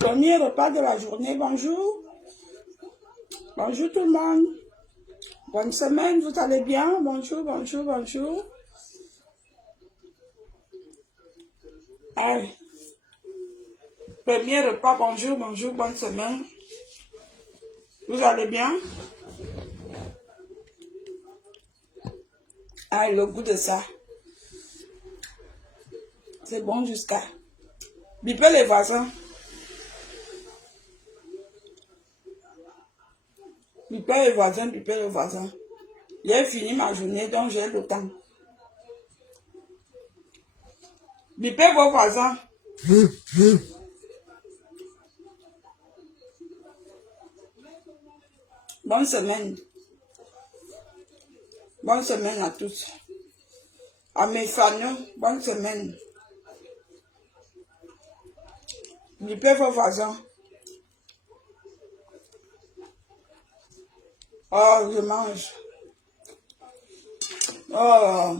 Premier repas de la journée, bonjour. Bonjour tout le monde. Bonne semaine, vous allez bien? Bonjour, bonjour, bonjour. Allez. Premier repas, bonjour, bonjour, bonne semaine. Vous allez bien? Ah, le goût de ça. C'est bon jusqu'à... Bipez les voisins. Bipez les voisins, bipez les voisins. J'ai fini ma journée, donc j'ai le temps. Bipez vos voisins. Bonne semaine. Bonne semaine à tous. À mes fans, bonne semaine. Bipez vos voisins. Oh, je mange. Oh.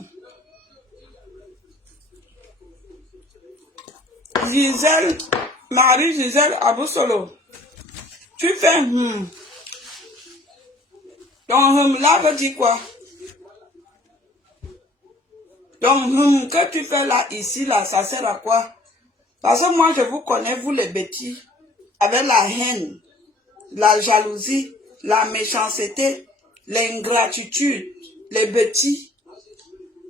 Gisèle, Marie-Gisèle Aboussolo. Tu fais Donc là veut dire quoi? Donc que tu fais là, ici, là, ça sert à quoi? Parce que moi je vous connais, vous les bêtis, avec la haine, la jalousie, la méchanceté, l'ingratitude, les bêtis.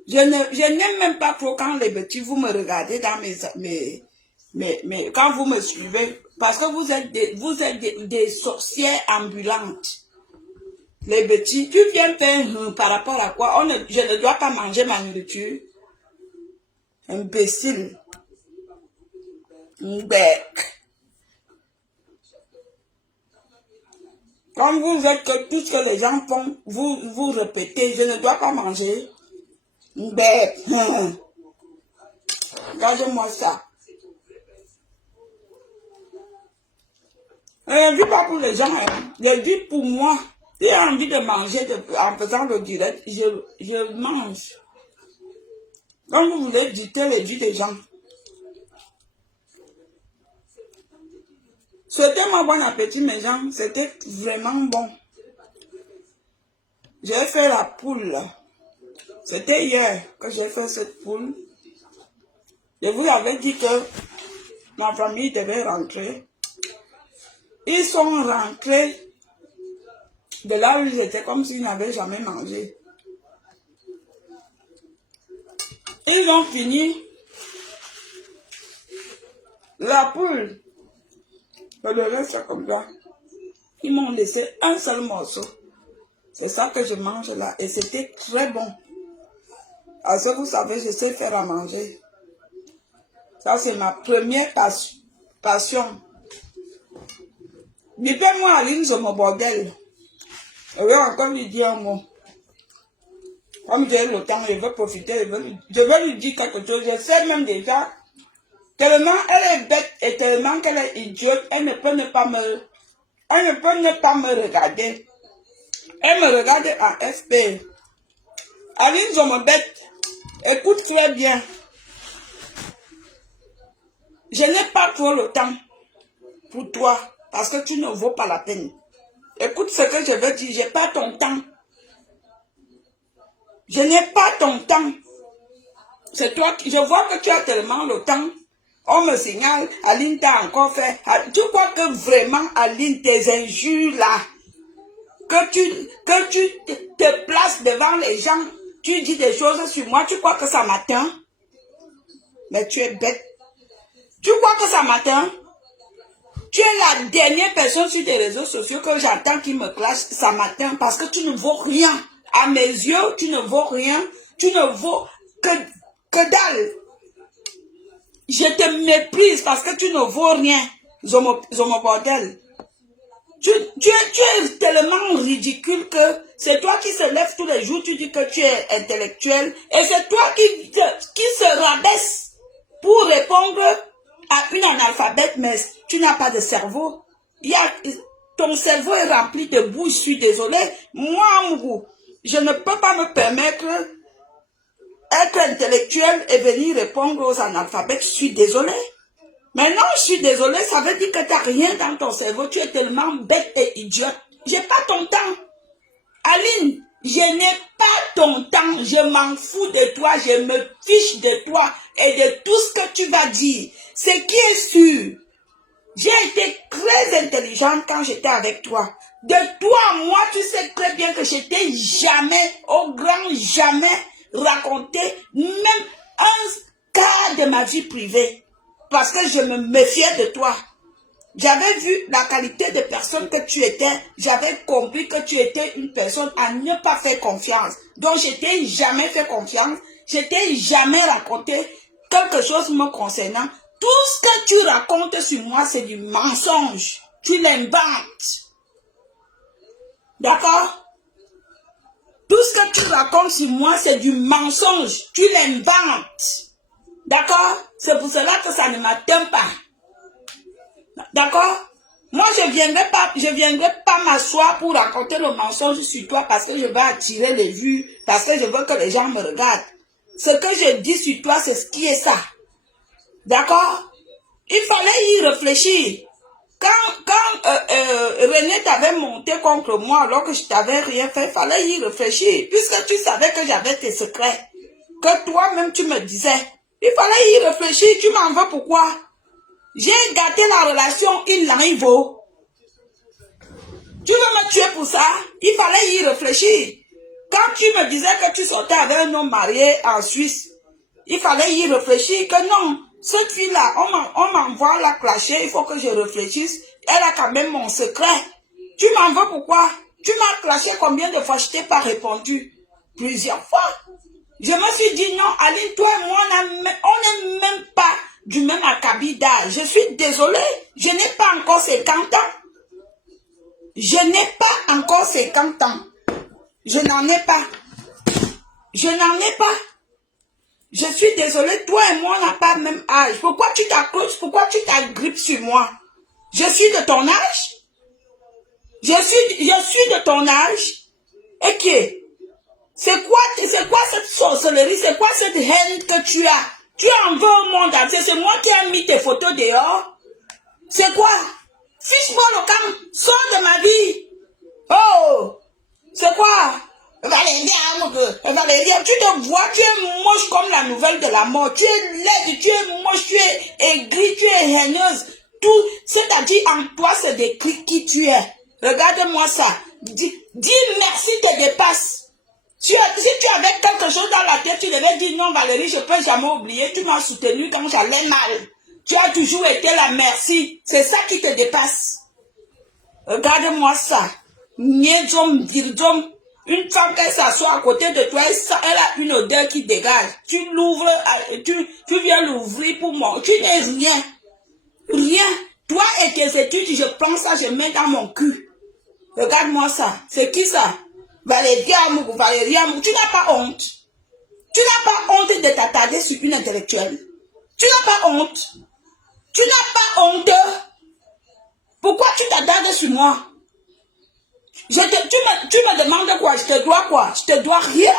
Je n'aime même pas trop quand les bêtis, vous me regardez dans quand vous me suivez, parce que vous êtes des sorcières ambulantes. Les bêtis, tu viens faire par rapport à quoi? Je ne dois pas manger ma nourriture. Imbécile. Bec. Comme vous êtes que tout ce que les gens font, vous répétez, je ne dois pas manger. Bec. Regardez-moi ça. Je ne vis pas pour les gens, je vis pour moi. Si j'ai envie de manger en faisant le direct, je mange. Quand vous voulez dicter les vies des gens. Souhaitez-moi bon appétit, mes gens. C'était vraiment bon. J'ai fait la poule. C'était hier que j'ai fait cette poule. Je vous avais dit que ma famille devait rentrer. Ils sont rentrés de là où ils étaient comme s'ils n'avaient jamais mangé. Ils ont fini la poule. Le reste, c'est comme ça. Ils m'ont laissé un seul morceau. C'est ça que je mange là. Et c'était très bon. Parce que vous savez, je sais faire à manger. Ça, c'est ma première passion. Bipez-moi Aline sur mon bordel. Je vais encore lui dire un mot. Comme j'ai le temps, je veux profiter, je veux lui dire quelque chose. Je sais même déjà, tellement elle est bête et tellement qu'elle est idiote, elle ne peut pas me regarder. Elle me regarde en FP. Aline Zomobette, écoute très bien. Je n'ai pas trop le temps pour toi parce que tu ne vaux pas la peine. Écoute ce que je veux dire, j'ai pas ton temps. Je n'ai pas ton temps. C'est toi qui... Je vois que tu as tellement le temps. On me signale, Aline t'a encore fait. Tu crois que vraiment, Aline, tes injures là, que tu te places devant les gens, tu dis des choses sur moi, tu crois que ça m'atteint? Mais tu es bête. Tu crois que ça m'atteint? Tu es la dernière personne sur les réseaux sociaux que j'entends qui me clash, ça m'atteint parce que tu ne vaux rien. À mes yeux, tu ne vaux rien. Tu ne vaux que dalle. Je te méprise parce que tu ne vaux rien. Zomo bordel. Tu es tellement ridicule que c'est toi qui se lève tous les jours, tu dis que tu es intellectuel et c'est toi qui se rabaisse pour répondre à une analphabète, mais tu n'as pas de cerveau. Ton cerveau est rempli de boue, je suis désolé. Moi, je ne peux pas me permettre d'être intellectuel et venir répondre aux analphabètes, je suis désolé. Maintenant, je suis désolée, ça veut dire que tu n'as rien dans ton cerveau. Tu es tellement bête et idiote. J'ai pas ton temps. Aline, je n'ai pas ton temps. Je m'en fous de toi. Je me fiche de toi et de tout ce que tu vas dire. Ce qui est sûr, j'ai été très intelligente quand j'étais avec toi. De toi à moi, tu sais très bien que je t'ai jamais, au grand jamais, raconté même un quart de ma vie privée. Parce que je me méfiais de toi. J'avais vu la qualité de personne que tu étais. J'avais compris que tu étais une personne à ne pas faire confiance. Donc, je t'ai jamais fait confiance. Je t'ai jamais raconté quelque chose me concernant. Tout ce que tu racontes sur moi, c'est du mensonge. Tu l'inventes. D'accord? Tout ce que tu racontes sur moi, c'est du mensonge. Tu l'inventes. D'accord? C'est pour cela que ça ne m'atteint pas. D'accord? Moi, je ne viendrai pas m'asseoir pour raconter le mensonge sur toi parce que je vais attirer les vues, parce que je veux que les gens me regardent. Ce que je dis sur toi, c'est ce qui est ça. D'accord? Il fallait y réfléchir. Quand René t'avait monté contre moi alors que je t'avais rien fait, il fallait y réfléchir. Puisque tu savais que j'avais tes secrets, que toi-même tu me disais, il fallait y réfléchir. Tu m'en veux pourquoi? J'ai gâté la relation, il l'arrive. Tu veux me tuer pour ça? Il fallait y réfléchir. Quand tu me disais que tu sortais avec un homme marié en Suisse, il fallait y réfléchir que non, cette fille-là, on m'envoie la clasher, il faut que je réfléchisse. Elle a quand même mon secret. Tu m'en veux pourquoi? Tu m'as clashé combien de fois? Je t'ai pas répondu. Plusieurs fois. Je me suis dit non, Aline, toi et moi, on n'est même pas du même acabit d'âge. Je suis désolée, je n'ai pas encore 50 ans. Je n'ai pas encore 50 ans. Je n'en ai pas. Je n'en ai pas. Je suis désolée, toi et moi, on n'a pas le même âge. Pourquoi tu t'accroches? Pourquoi tu t'agrippes sur moi? Je suis de ton âge? Je suis de ton âge? Et que? C'est quoi cette sorcellerie? C'est quoi cette haine que tu as? Tu en veux au monde entier. C'est moi qui ai mis tes photos dehors. C'est quoi? Fiche-moi le camp. Sors de ma vie. Oh! C'est quoi? Valérie, tu te vois, tu es moche comme la nouvelle de la mort. Tu es laide, tu es moche, tu es aigrie, tu es haineuse. Tout, c'est-à-dire en toi, c'est décrit qui tu es. Regarde-moi ça. Dis merci te dépasse. Si tu avais quelque chose dans la tête, tu devais dire non Valérie, je ne peux jamais oublier. Tu m'as soutenu quand j'allais mal. Tu as toujours été la merci. C'est ça qui te dépasse. Regarde-moi ça. Niedzom, dirzom. Une femme qui s'assoit à côté de toi, elle a une odeur qui dégage. Tu l'ouvres, tu viens l'ouvrir pour moi. Tu n'es rien. Rien. Toi et tes études, je prends ça, je mets dans mon cul. Regarde-moi ça. C'est qui ça? Valérie Amougou, Valérie Amougou. Tu n'as pas honte. Tu n'as pas honte de t'attarder sur une intellectuelle. Tu n'as pas honte. Tu n'as pas honte. Pourquoi tu t'attardes sur moi? Tu me demandes quoi? Je te dois quoi? Je te dois rien.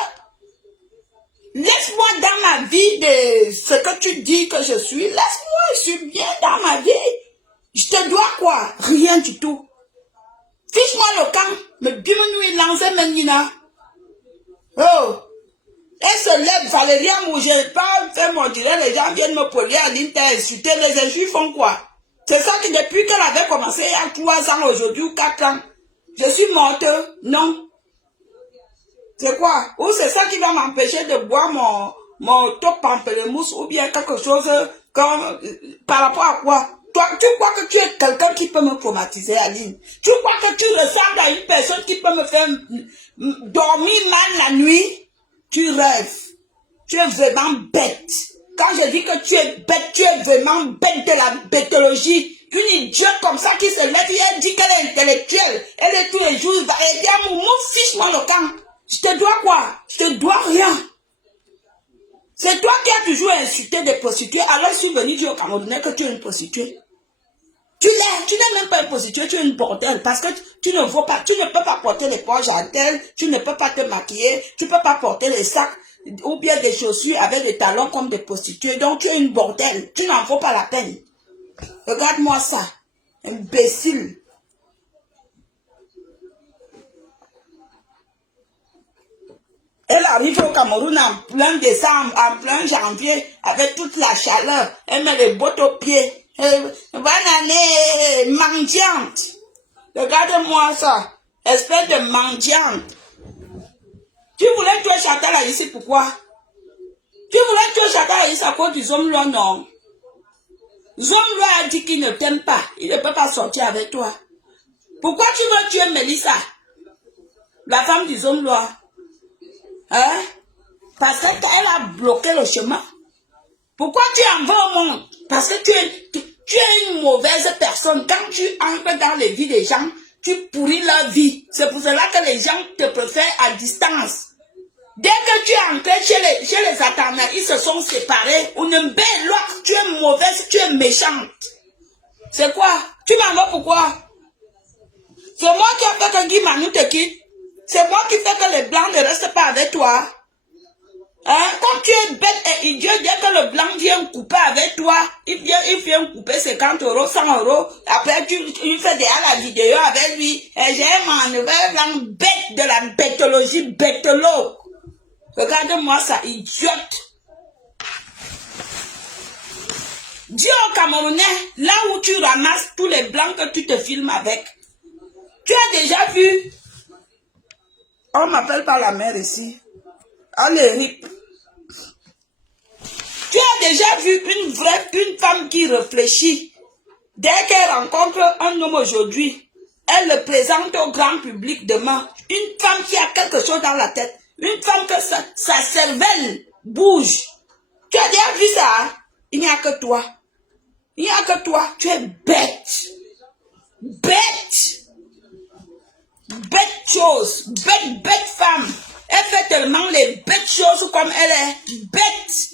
Laisse-moi dans ma vie de ce que tu dis que je suis. Laisse-moi, je suis bien dans ma vie. Je te dois quoi? Rien du tout. Fiche-moi le camp. Me bienvenue lancer menina. Oh. Elle se lève, Valérie Amougou, je n'ai pas fait mon direct, les gens viennent me polir à l'intérieur, insulter, les injures font quoi? C'est ça que depuis qu'elle avait commencé il y a 3 ans aujourd'hui ou 4 ans, je suis morte? Non. C'est quoi? Ou c'est ça qui va m'empêcher de boire mon top pamplemousse ou bien quelque chose comme, par rapport à quoi? Toi, tu crois que tu es quelqu'un qui peut me traumatiser, Aline? Tu crois que tu ressembles à une personne qui peut me faire dormir mal la nuit? Tu rêves. Tu es vraiment bête. Quand je dis que tu es bête, tu es vraiment bête de la bêtologie. Une idiote comme ça qui se lève et elle dit qu'elle est intellectuelle. Elle est tous les jours, elle dit à mon fiche-moi le camp. Je te dois quoi? Je te dois rien. C'est toi qui as toujours insulté des prostituées. Alors je suis venu dire au Camerounais que tu es une prostituée. Tu n'es même pas une prostituée, tu es une bordelle. Parce que tu ne peux pas porter les poches à terre, tu ne peux pas te maquiller, tu ne peux pas porter les sacs ou bien des chaussures avec des talons comme des prostituées. Donc tu es une bordelle. Tu n'en vaux pas la peine. Regarde-moi ça. Imbécile. Elle arrive au Cameroun en plein décembre, en plein janvier, avec toute la chaleur. Elle met les bottes aux pieds. Bonne année, mendiante. Regarde-moi ça. Espèce de mendiante. Tu voulais tuer Chantal Aïs, c'est pourquoi? Tu voulais tuer Chantal Aïs à cause du Zomlo, non? Zomlo a dit qu'il ne t'aime pas. Il ne peut pas sortir avec toi. Pourquoi tu veux tuer Mélissa? La femme du Zomlo. Hein? Parce qu'elle a bloqué le chemin. Pourquoi tu en veux au monde? Parce que tu es une mauvaise personne. Quand tu entres dans les vies des gens, tu pourris leur vie. C'est pour cela que les gens te préfèrent à distance. Dès que tu es entré chez les Atana, ils se sont séparés. On ne belle loi, tu es mauvaise, tu es méchante. C'est quoi? Tu m'en veux pourquoi? C'est moi qui ai fait que Guy Manou te quitte. C'est moi qui fais que les blancs ne restent pas avec toi. Hein? Comme tu es bête et idiot, dès que le blanc vient couper avec toi, il vient couper 50 euros, 100 euros. Après, tu fais déjà la vidéo avec lui. Et j'ai mon nouvel blanc bête de la bêtologie, bêtelo. Regarde-moi ça, idiote. Dis aux Camerounais, là où tu ramasses tous les blancs que tu te filmes avec. Tu as déjà vu? On m'appelle par la mère ici. Allez, rip. Tu as déjà vu une femme qui réfléchit. Dès qu'elle rencontre un homme aujourd'hui, elle le présente au grand public demain. Une femme qui a quelque chose dans la tête. Une femme que sa cervelle bouge. Tu as déjà vu ça? Il n'y a que toi. Il n'y a que toi. Tu es bête. Bête. Bête chose. Bête femme. Elle fait tellement les bêtes choses comme elle est. Bête.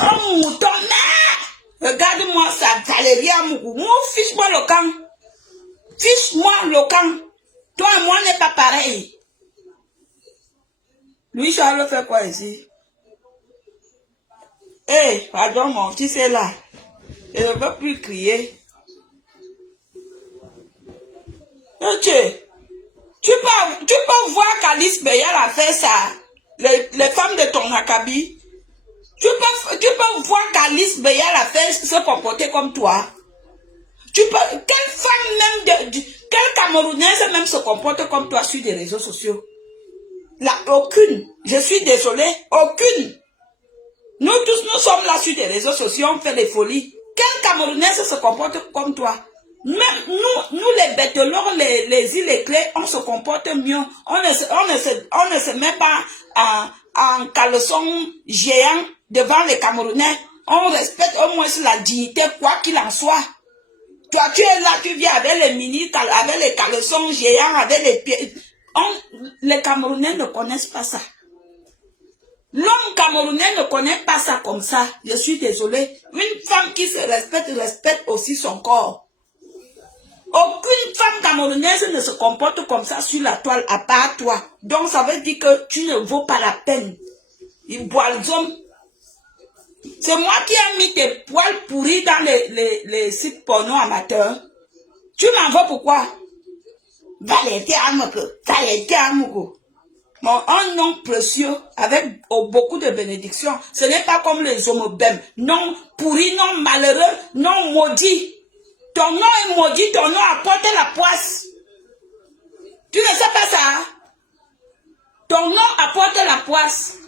Un mouton. Regarde-moi ça. Valérie Amougou. Moi, fiche-moi le camp. Fiche-moi le camp. Toi et moi n'est pas pareil. Louis Charles fait quoi ici? Eh, pardon, mon fils est là. Je ne veux plus crier. Tu peux voir qu'Alice Beyal a fait ça. Les femmes de ton Akabi. Tu peux voir qu'Alice Beyal a fait se comporter comme toi. Quelle femme même quelle Camerounaise même se comporte comme toi sur des réseaux sociaux? Là, aucune. Je suis désolée, aucune. Nous tous, nous sommes là sur des réseaux sociaux, on fait des folies. Quelle Camerounaise se comporte comme toi? Même nous les bêtelors, les îles et clés, on se comporte mieux. On ne se met pas en caleçon géant devant les Camerounais. On respecte au moins la dignité, quoi qu'il en soit. Toi, tu es là, tu viens avec les avec les caleçons géants, avec les pieds. Les Camerounais ne connaissent pas ça. L'homme camerounais ne connaît pas ça comme ça. Je suis désolée. Une femme qui se respecte aussi son corps. Aucune femme camerounaise ne se comporte comme ça sur la toile à part toi. Donc ça veut dire que tu ne vaux pas la peine. Il boit le zombie. C'est moi qui ai mis tes poils pourris dans les sites porno amateurs. Tu m'en veux pourquoi? Valérie Amougou. Un nom précieux avec beaucoup de bénédictions. Ce n'est pas comme les homobèmes. Non pourri, non malheureux, non maudit. Ton nom est maudit, ton nom apporte la poisse. Tu ne sais pas ça? Ton nom apporte la poisse.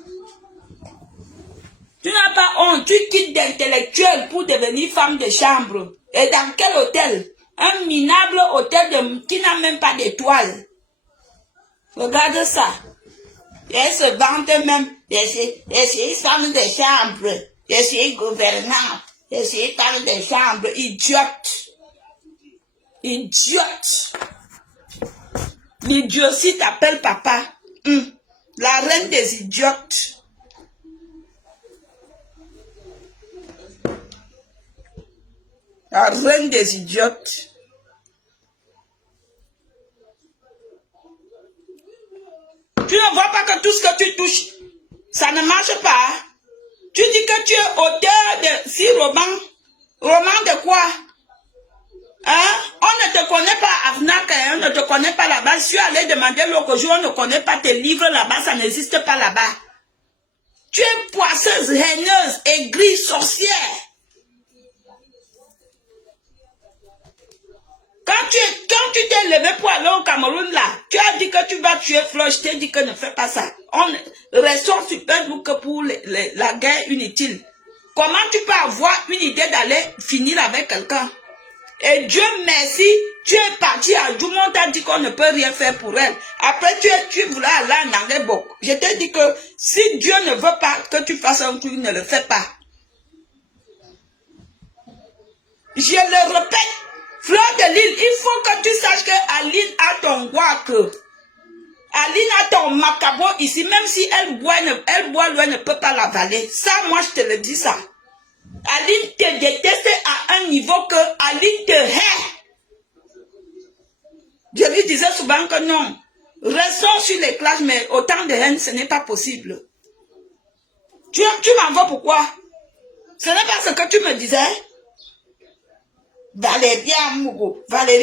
Tu n'as pas honte, tu quittes d'intellectuel pour devenir femme de chambre. Et dans quel hôtel? Un minable hôtel qui n'a même pas d'étoiles. Regarde ça. Elle se vante même. Je suis femme de chambre. Je suis gouvernante. Je suis femme de chambre. Idiote. Idiote. L'idiotie t'appelle papa. La reine des idiotes. La reine des idiotes. Tu ne vois pas que tout ce que tu touches, ça ne marche pas. Tu dis que tu es auteur de 6 romans connaît pas Afnak, on ne te connaît pas là-bas. Je suis allé demander l'autre jour, on ne connaît pas tes livres là-bas, ça n'existe pas là-bas. Tu es poisseuse, haineuse, aigrie, sorcière. Quand tu t'es levé pour aller au Cameroun là, tu as dit que tu vas tuer Flo, je t'ai dit que ne fais pas ça. Restons super nous que pour la guerre inutile. Comment tu peux avoir une idée d'aller finir avec quelqu'un? Et Dieu merci, tu es parti à Djoumon, t'a dit qu'on ne peut rien faire pour elle. Après, tu voulais aller à Nangebok. Je t'ai dit que si Dieu ne veut pas que tu fasses un truc, ne le fais pas. Je le répète, Fleur de Lille, il faut que tu saches que Aline a ton guac. Aline a ton macabo ici, même si elle boit, elle ne peut pas l'avaler. Ça, moi, je te le dis ça. Aline te déteste à un niveau que Aline te hait. Je lui disais souvent que non. Restons sur les classes, mais autant de haine, ce n'est pas possible. Tu m'en veux pourquoi? Ce n'est pas ce que tu me disais. Valérie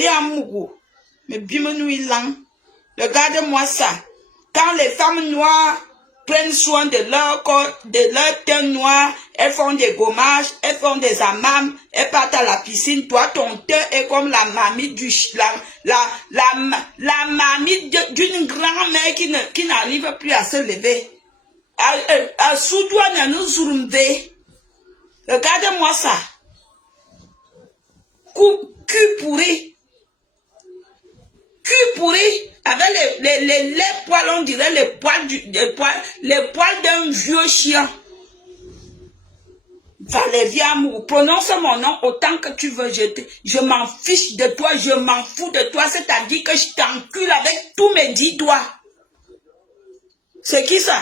Amougou. Mais Bimenoui-Lang. Regarde-moi ça. Quand les femmes noires prennent soin de leur corps, de leur teint noir, elles font des gommages, elles font des hammams, elles partent à la piscine. Toi, ton teint est comme la mamie la mamie d'une grand-mère qui n'arrive plus à se lever. À Soudouane, nous zourmvé. Regarde-moi ça. Cul pourri. Cul pourri. Avec les poils, on dirait les poils d'un vieux chien. Valérie Amour, prononce mon nom autant que tu veux. Je m'en fiche de toi, je m'en fous de toi. C'est-à-dire que je t'encule avec tous mes 10 doigts. C'est qui ça?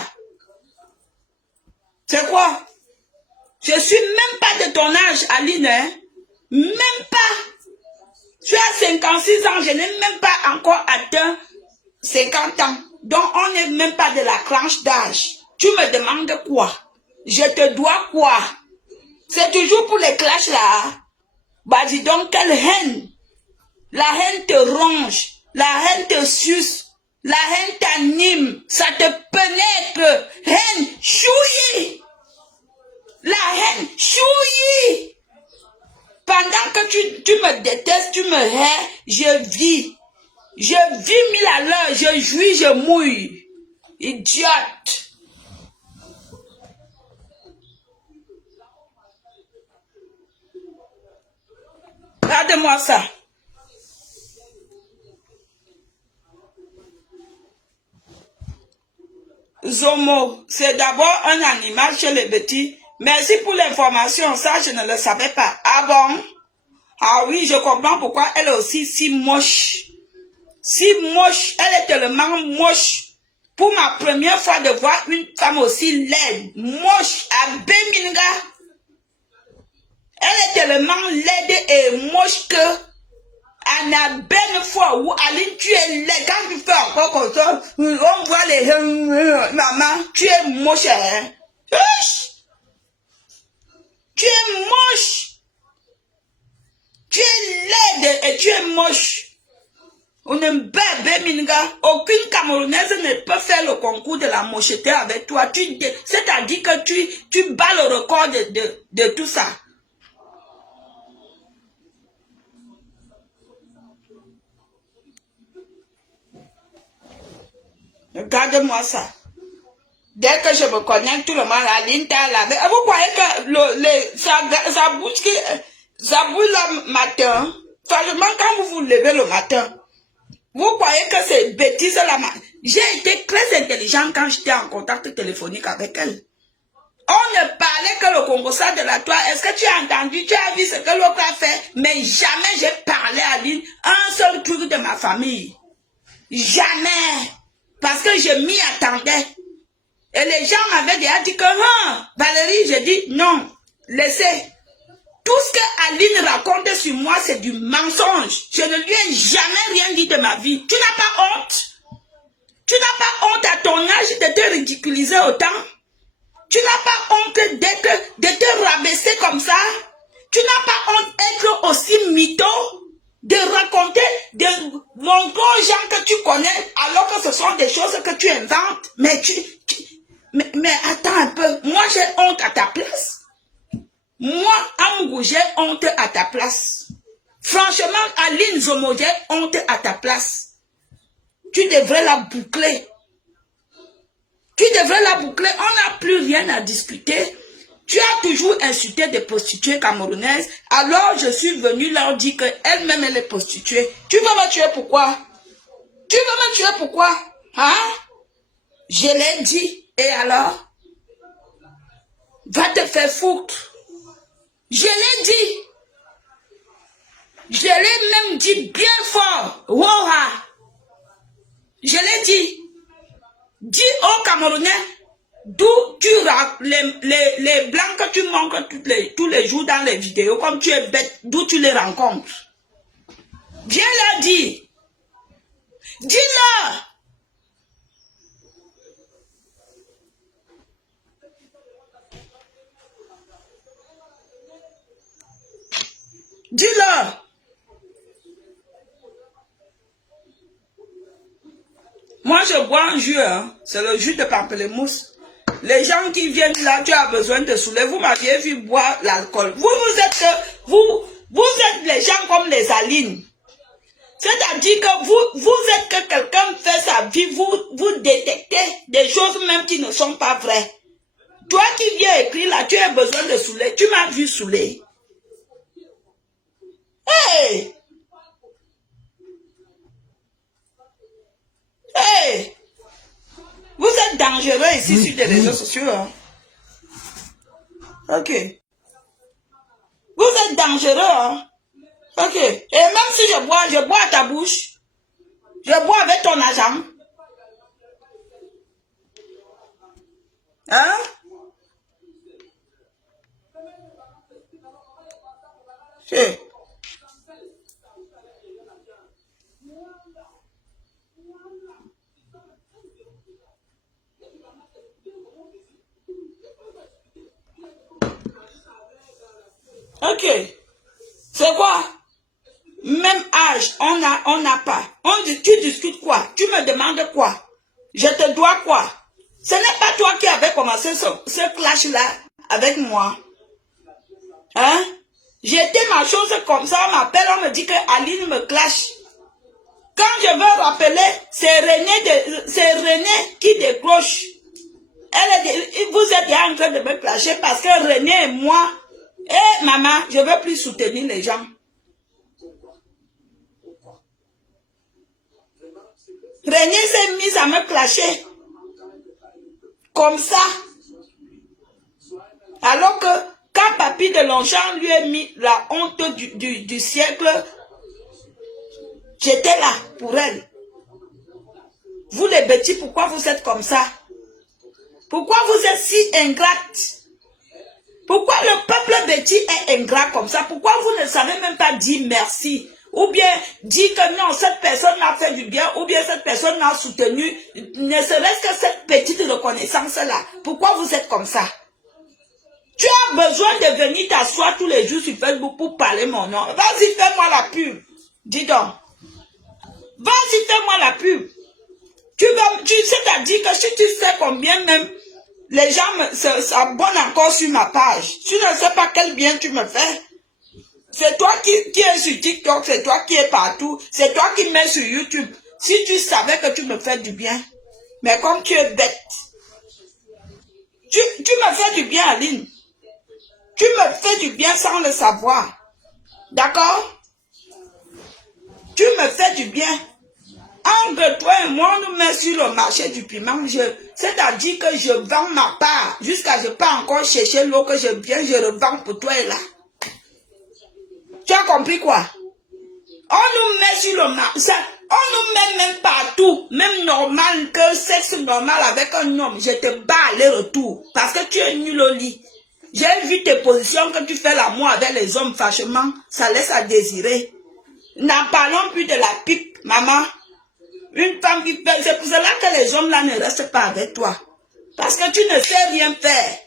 C'est quoi? Je suis même pas de ton âge, Aline, hein? Même pas. Tu as 56 ans, je n'ai même pas encore atteint 50 ans. Donc, on n'est même pas de la tranche d'âge. Tu me demandes quoi? Je te dois quoi? C'est toujours pour les clashs là. Bah dis donc, quelle haine. La haine te ronge. La haine te suce. La haine t'anime. Ça te pénètre. Haine, chouillie. La haine, chouillie. Pendant que tu me détestes, tu me hais, je vis. Je vis 1000 à l'heure, je jouis, je mouille. Idiote. Regarde-moi ça. Zomo, c'est d'abord un animal chez les petits. Merci pour l'information, ça je ne le savais pas. Ah bon? Ah oui, je comprends pourquoi elle est aussi si moche. Si moche, elle est tellement moche. Pour ma première fois de voir une femme aussi laide, moche, à Béminga. Elle est tellement laide et moche que Anna belle fois où Aline, tu es laide. Quand tu fais encore comme ça, on voit les maman, tu es moche. Hein? Tu es moche. Tu es laide et tu es moche. On ne bébé minga. Aucune Camerounaise ne peut faire le concours de la mocheté avec toi. C'est-à-dire que tu bats le record de tout ça. Regarde-moi ça. Dès que je me connecte, tout le monde a l'interlavé. Vous croyez que ça bouge le matin? Franchement, quand vous vous levez le matin, vous croyez que c'est bêtise la matin? J'ai été très intelligente quand j'étais en contact téléphonique avec elle. On ne parlait que le Congo-ça de la toi. Est-ce que tu as entendu, tu as vu ce que l'autre a fait? Mais jamais j'ai parlé à Aline un seul truc de ma famille. Jamais. Parce que je m'y attendais. Et les gens m'avaient déjà dit que, Valérie, j'ai dit, non, laissez. Tout ce que Aline raconte sur moi, c'est du mensonge. Je ne lui ai jamais rien dit de ma vie. Tu n'as pas honte? Tu n'as pas honte à ton âge de te ridiculiser autant? Tu n'as pas honte de te rabaisser comme ça? Tu n'as pas honte d'être aussi mytho? de raconter, de montrer aux gens que tu connais, alors que ce sont des choses que tu inventes. Mais mais attends un peu, moi j'ai honte à ta place. Moi, Amgou, j'ai honte à ta place. Franchement, Aline Zomo, j'ai honte à ta place. Tu devrais la boucler. Tu devrais la boucler. On n'a plus rien à discuter. Tu as toujours insulté des prostituées camerounaises. Alors, je suis venue leur dire qu'elle-même, elle est prostituée. Tu veux me tuer pourquoi? Tu veux me tuer pourquoi? Hein? Je l'ai dit. Et alors? Va te faire foutre. Je l'ai dit. Je l'ai même dit bien fort. Woha. Je l'ai dit. Dis aux Camerounais d'où tu les blancs que tu manques tous les jours dans les vidéos, comme tu es bête, d'où tu les rencontres. Viens leur dire. Dis-leur. Dis-leur. Moi, je bois un jus, hein. C'est le jus de pamplemousse. Les gens qui viennent là, tu as besoin de saouler. Vous m'aviez vu boire l'alcool. Vous êtes les gens comme les Alines. C'est-à-dire que vous êtes que quelqu'un fait sa vie, vous détectez des choses même qui ne sont pas vraies. Toi qui viens écrire là, tu as besoin de saouler. Tu m'as vu saouler. Hey! Hey! Vous êtes dangereux ici sur les réseaux sociaux. Hein? Ok. Vous êtes dangereux. Hein? Ok. Et même si je bois à ta bouche. Je bois avec ton argent. Hein? C'est. Ok. C'est quoi? Même âge, on n'a pas. Tu discutes quoi? Tu me demandes quoi? Je te dois quoi? Ce n'est pas toi qui avais commencé ce clash-là avec moi. Hein? J'étais ma chose comme ça, on m'appelle, on me dit que Aline me clash. Quand je veux rappeler, c'est René qui décroche. Vous êtes en train de me clasher parce que René et moi, maman, je ne veux plus soutenir les gens. René s'est mis à me clasher. Comme ça. Alors que quand Papy de Longchamp lui a mis la honte du siècle, j'étais là pour elle. Vous les bêtis, pourquoi vous êtes comme ça? Pourquoi vous êtes si ingrate? Pourquoi le peuple bêti est ingrat comme ça? Pourquoi vous ne savez même pas dire merci? Ou bien dire que non, cette personne m'a fait du bien, ou bien cette personne m'a soutenu, ne serait-ce que cette petite reconnaissance-là. Pourquoi vous êtes comme ça? Tu as besoin de venir t'asseoir tous les jours sur Facebook pour parler mon nom. Vas-y, fais-moi la pub. Dis donc. Vas-y, fais-moi la pub. C'est-à-dire que si tu sais combien même les gens s'abonnent encore sur ma page, tu ne sais pas quel bien tu me fais. C'est toi qui es sur TikTok, c'est toi qui es partout, c'est toi qui mets sur YouTube. Si tu savais que tu me fais du bien, mais comme tu es bête, tu me fais du bien, Aline. Tu me fais du bien sans le savoir. D'accord? Tu me fais du bien. Entre toi et moi, on nous met sur le marché du piment. C'est-à-dire que je vends ma part. Jusqu'à ce que je pas encore chercher l'eau que je viens, je revends pour toi et là. Tu as compris quoi? On nous met sur le marché. On nous met même partout. Même normal, que sexe normal avec un homme. Je te bats aller-retour. Parce que tu es nul au lit. J'ai vu tes positions que tu fais l'amour avec les hommes. Franchement, ça laisse à désirer. N'en parlons plus de la pipe, maman. Une femme qui fait, c'est pour cela que les hommes là ne restent pas avec toi. Parce que tu ne sais rien faire.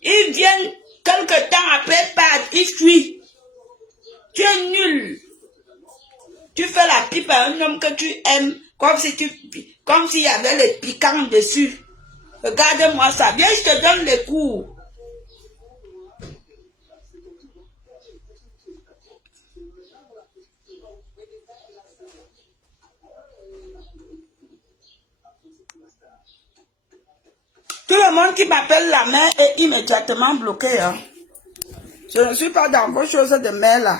Ils viennent quelque temps après, ils fuient. Tu es nul. Tu fais la pipe à un homme que tu aimes, comme s'il y avait le piquant dessus. Regarde-moi ça. Viens, je te donne les cours. Tout le monde qui m'appelle la mère est immédiatement bloqué. Hein. Je ne suis pas dans vos choses de mère là.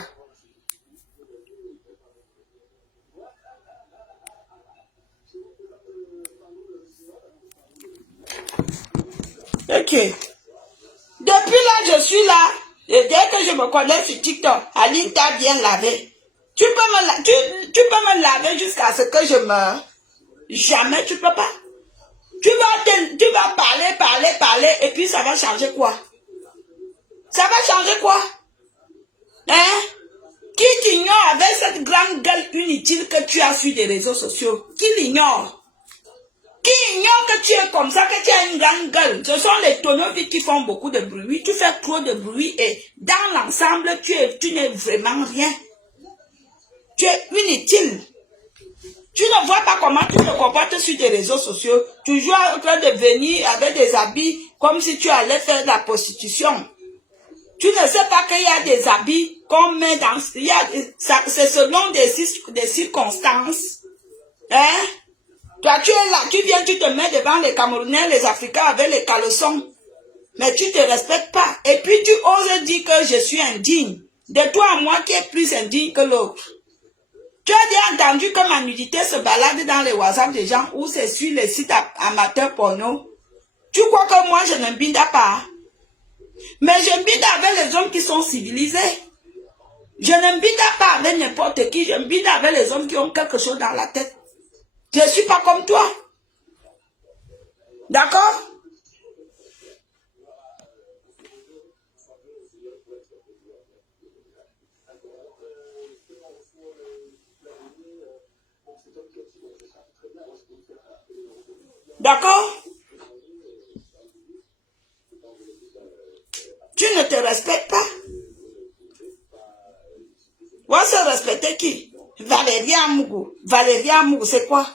Ok. Depuis là, je suis là. Et dès que je me connais sur TikTok, Aline t'a bien lavé. Tu peux me laver jusqu'à ce que je meure. Jamais tu peux pas. Tu vas parler, et puis ça va changer quoi? Ça va changer quoi? Hein? Qui t'ignore avec cette grande gueule inutile que tu as sur les réseaux sociaux? Qui l'ignore? Qui ignore que tu es comme ça, que tu as une grande gueule? Ce sont les tonneaux qui font beaucoup de bruit. Tu fais trop de bruit et dans l'ensemble, tu n'es vraiment rien. Tu es inutile. Tu ne vois pas comment tu te comportes sur tes réseaux sociaux. Toujours en train de venir avec des habits comme si tu allais faire de la prostitution. Tu ne sais pas qu'il y a des habits qu'on met dans... C'est selon des circonstances. Hein? Toi, tu es là, tu viens, tu te mets devant les Camerounais, les Africains avec les caleçons. Mais tu ne te respectes pas. Et puis tu oses dire que je suis indigne. De toi à moi qui est plus indigne que l'autre. Tu as déjà entendu que ma nudité se balade dans les WhatsApp des gens ou c'est sur les sites amateurs porno. Tu crois que moi je ne binde pas? Mais je binde avec les hommes qui sont civilisés. Je ne binde pas avec n'importe qui. Je binde avec les hommes qui ont quelque chose dans la tête. Je ne suis pas comme toi. D'accord? D'accord? Tu ne te respectes pas. On va se respecter qui? Valérie Amougou. Valérie Amougou, c'est quoi?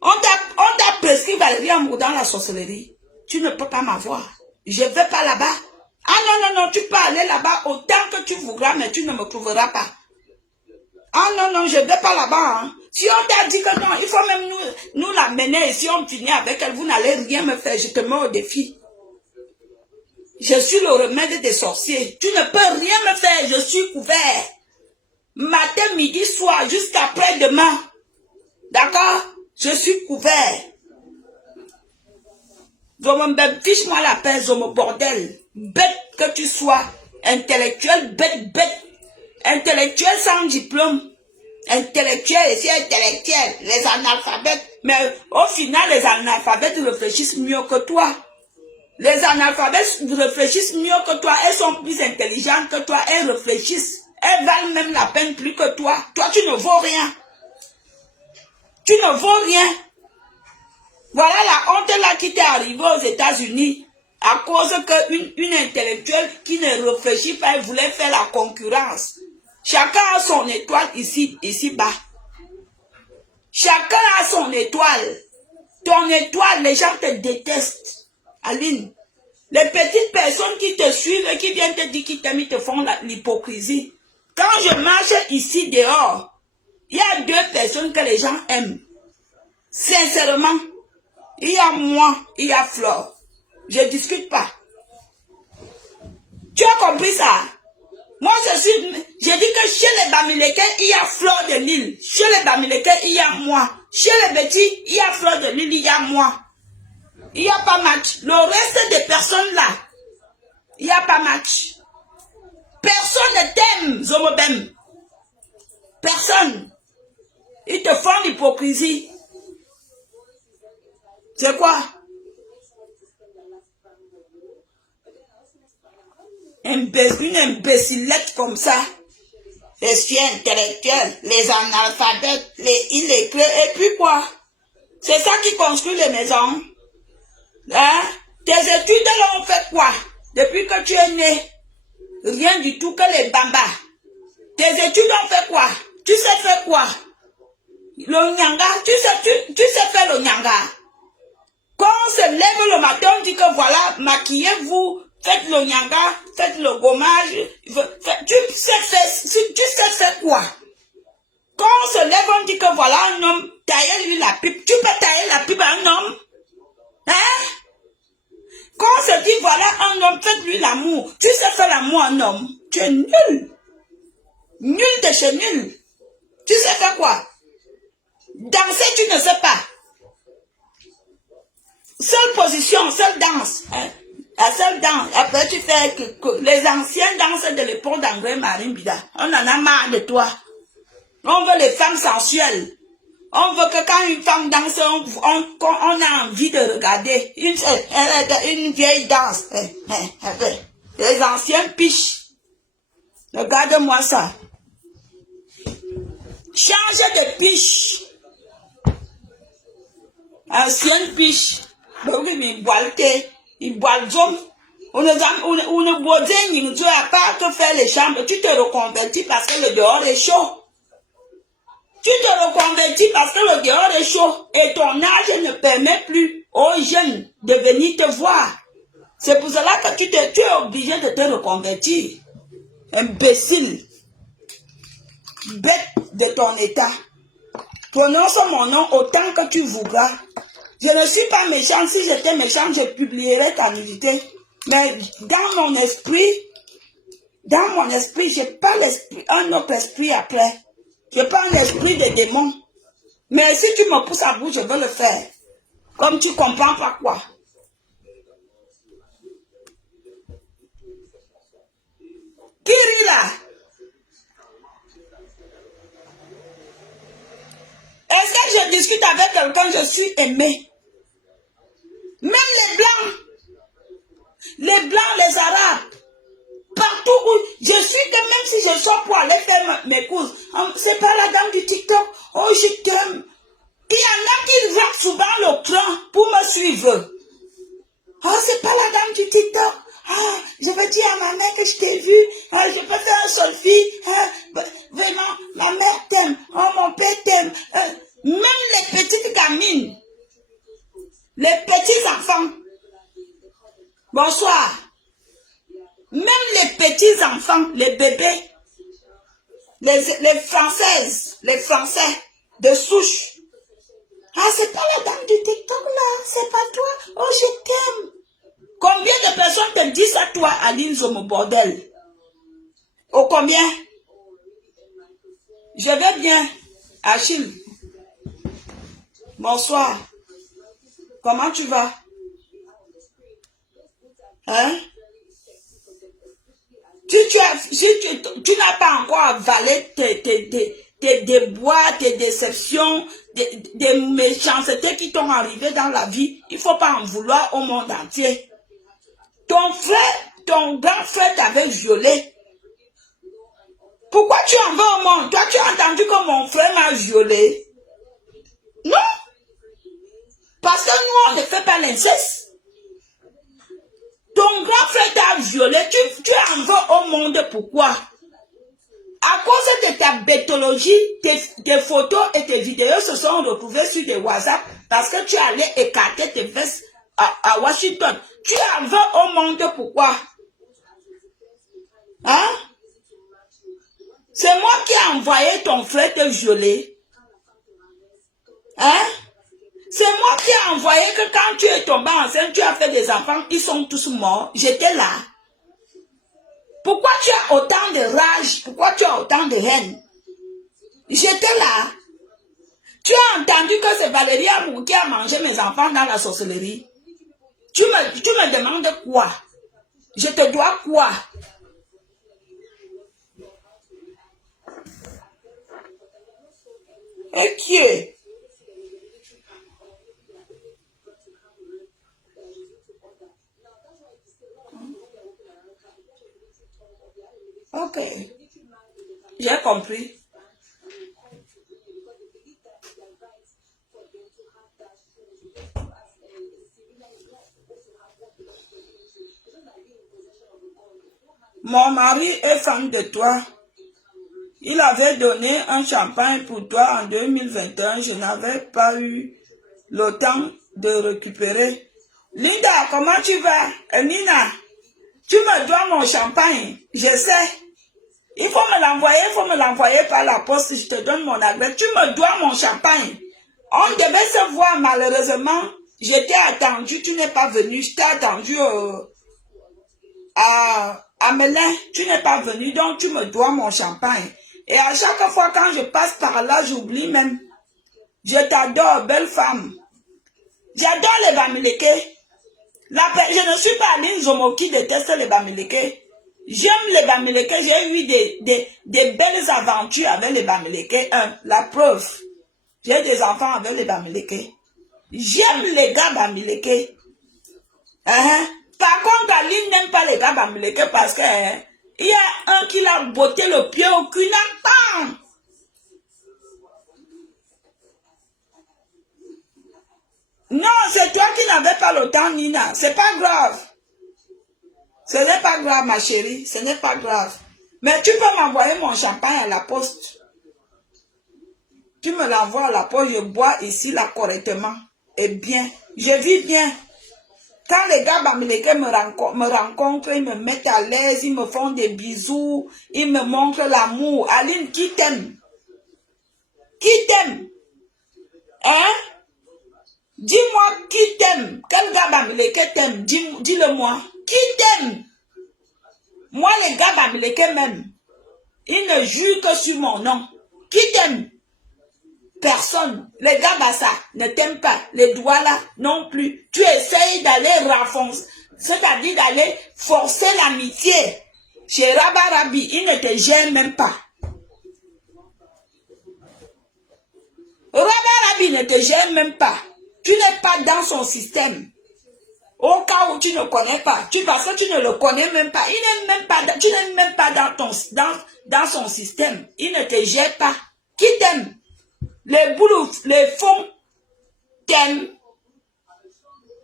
On t'a prescrit Valérie Amougou dans la sorcellerie. Tu ne peux pas m'avoir. Je ne vais pas là-bas. Ah non, tu peux aller là-bas autant que tu voudras, mais tu ne me trouveras pas. Ah non, je ne vais pas là-bas. Hein. Si on t'a dit que non, il faut même nous l'amener et si on finit avec elle, vous n'allez rien me faire, je te mets au défi. Je suis le remède des sorciers. Tu ne peux rien me faire, je suis couvert. Matin, midi, soir, jusqu'après-demain. D'accord? Je suis couvert. Fiche-moi la paix, Zomo bordel. Bête que tu sois. Intellectuel, bête. Intellectuel sans diplôme. Intellectuel et si intellectuel. Les analphabètes. Mais au final, les analphabètes réfléchissent mieux que toi. Les analphabètes réfléchissent mieux que toi. Elles sont plus intelligentes que toi. Elles réfléchissent. Elles valent même la peine plus que toi. Toi, tu ne vaux rien. Tu ne vaux rien. Voilà la honte là qui t'est arrivée aux États-Unis. À cause qu'une intellectuelle qui ne réfléchit pas, elle voulait faire la concurrence. Chacun a son étoile ici bas. Chacun a son étoile. Ton étoile, les gens te détestent. Aline, les petites personnes qui te suivent et qui viennent te dire qu'ils t'aiment, ils te font l'hypocrisie. Quand je marche ici dehors, il y a deux personnes que les gens aiment. Sincèrement, il y a moi, il y a Flore. Je ne discute pas. Tu as compris ça? Moi, je dis que chez les Bamileke, il y a Flore de Lille. Chez les Bamileke, il y a moi. Chez les Betty, il y a Flore de Lille, il y a moi. Il n'y a pas match. Le reste des personnes là, il n'y a pas match. Personne ne t'aime, Zomobem. Personne. Ils te font l'hypocrisie. C'est quoi? Une imbécilette comme ça. Les filles intellectuels, les analphabètes, les illettrés, et puis quoi? C'est ça qui construit les maisons. Hein? Tes études là ont fait quoi? Depuis que tu es né? Rien du tout que les bambas. Tes études ont fait quoi? Tu sais faire quoi? Le nyanga, tu sais faire le nyanga. Quand on se lève le matin, on dit que voilà, maquillez-vous, faites le nyanga, faites le gommage. Tu sais faire quoi? Quand on se lève, on dit que voilà un homme, taillez-lui la pipe. Tu peux tailler la pipe à un homme? Hein? Quand on se dit voilà un homme, faites-lui l'amour. Tu sais faire l'amour à un homme? Tu es nul. Nul de chez nul. Tu sais faire quoi? Danser, tu ne sais pas. Seule position, seule danse. Hein? La seule danse. Après, tu fais que les anciennes danses de l'époque d'André Marine Bida. On en a marre de toi. On veut les femmes sensuelles. On veut que quand une femme danse, on a envie de regarder. Une vieille danse. Les anciens piches. Regarde-moi ça. Change de piche. Ancienne piche. Donc, il boit le thé. Il boit le jaune. On ne boit rien. Tu n'as pas que faire les chambres. Tu te reconvertis parce que le dehors est chaud. Tu te reconvertis parce que le dehors est chaud. Et ton âge ne permet plus aux jeunes de venir te voir. C'est pour cela que tu es obligé de te reconvertir. Imbécile. Bête de ton état. Prononce mon nom autant que tu voudras. Je ne suis pas méchant. Si j'étais méchant, je publierais ta nudité. Mais dans mon esprit, je n'ai pas un autre esprit après. Je n'ai pas un esprit de démon. Mais si tu me pousses à bout, je veux le faire. Comme tu comprends pas quoi. Qui rit là? Est-ce que je discute avec quelqu'un, je suis aimé? Même les blancs, les arabes, partout où je suis, que même si je sors pour aller faire mes courses, c'est pas la dame du TikTok, oh je t'aime. Il y en a qui rentrent souvent le train pour me suivre. Oh, c'est pas la dame du TikTok. Ah, je vais dire à ma mère que je t'ai vu. Ah, je peux faire un selfie. Ah, vraiment, ma mère t'aime. Oh, mon père t'aime. Même les petites gamines, les petits enfants. Bonsoir. Même les petits enfants, les bébés, les Françaises, les Français de souche. Ah, c'est pas la dame du TikTok là, c'est pas toi. Oh, je t'aime. Combien de personnes te disent à toi, Aline Zomo bordel? Oh, combien? Je vais bien. Achille. Bonsoir. Comment tu vas? Hein? Tu n'as pas encore avalé tes déboires, tes déceptions, des méchancetés qui t'ont arrivé dans la vie. Il ne faut pas en vouloir au monde entier. Ton frère, ton grand frère t'avait violé. Pourquoi tu en veux au monde? Toi, tu as entendu que mon frère m'a violé? Non. Parce que nous, on ne fait pas l'inceste. Ton grand frère t'a violé. Tu en veux au monde. Pourquoi? À cause de ta bêtologie, tes photos et tes vidéos se sont retrouvées sur des WhatsApp parce que tu allais écarter tes vestes à Washington. Tu en veux au monde. Pourquoi? Hein? C'est moi qui ai envoyé ton frère te violer. Hein? C'est moi qui ai envoyé que quand tu es tombé enceinte, tu as fait des enfants, ils sont tous morts. J'étais là. Pourquoi tu as autant de rage? Pourquoi tu as autant de haine? J'étais là. Tu as entendu que c'est Valérie Amou qui a mangé mes enfants dans la sorcellerie. Tu me demandes quoi? Je te dois quoi? Et qui est? Ok. J'ai compris. Mon mari est fan de toi. Il avait donné un champagne pour toi en 2021. Je n'avais pas eu le temps de récupérer. Linda, comment tu vas? Nina, tu me dois mon champagne. Je sais. Il faut me l'envoyer par la poste. Je te donne mon adresse. Tu me dois mon champagne. On devait se voir malheureusement. J'étais attendu. Tu n'es pas venu. Je t'ai attendu à Melun. Tu n'es pas venu. Donc tu me dois mon champagne. Et à chaque fois quand je passe par là, j'oublie même. Je t'adore, belle femme. J'adore les Bamileke. Je ne suis pas Aline Zomo qui déteste les Bamileke. J'aime les Bamileke. J'ai eu des belles aventures avec les Bamileke. La preuve. J'ai des enfants avec les Bamileke. J'aime les gars Bamileke. Par contre, Aline n'aime pas les gars Bamileke parce que il y a un qui l'a botté le pied au cul. Non, c'est toi qui n'avais pas le temps, Nina. C'est pas grave. Ce n'est pas grave, ma chérie. Ce n'est pas grave. Mais tu peux m'envoyer mon champagne à la poste. Tu me l'envoies à la poste. Je bois ici, là, correctement. Et bien. Je vis bien. Quand les gars Bamileke me rencontrent, ils me mettent à l'aise, ils me font des bisous, ils me montrent l'amour. Aline, qui t'aime? Qui t'aime? Hein? Dis-moi qui t'aime. Quel gars Bamileke t'aime? Dis-le-moi. Qui t'aime? Moi, les gars Bamileke m'aiment. Ils ne jurent que sur mon nom. Qui t'aime? Personne. Les gars Bassa ne t'aiment pas. Les Douala non plus. Tu essayes d'aller renforcer, c'est-à-dire d'aller forcer l'amitié. Chez Rabarabi, ils ne te gênent même pas. Rabarabi ne te gêne même pas. Tu n'es pas dans son système. Au cas où tu ne connais pas, parce que tu ne le connais même pas. Il n'est même pas, tu n'es même pas dans son système. Il ne te gère pas. Qui t'aime? Les boulous, les fonds t'aiment.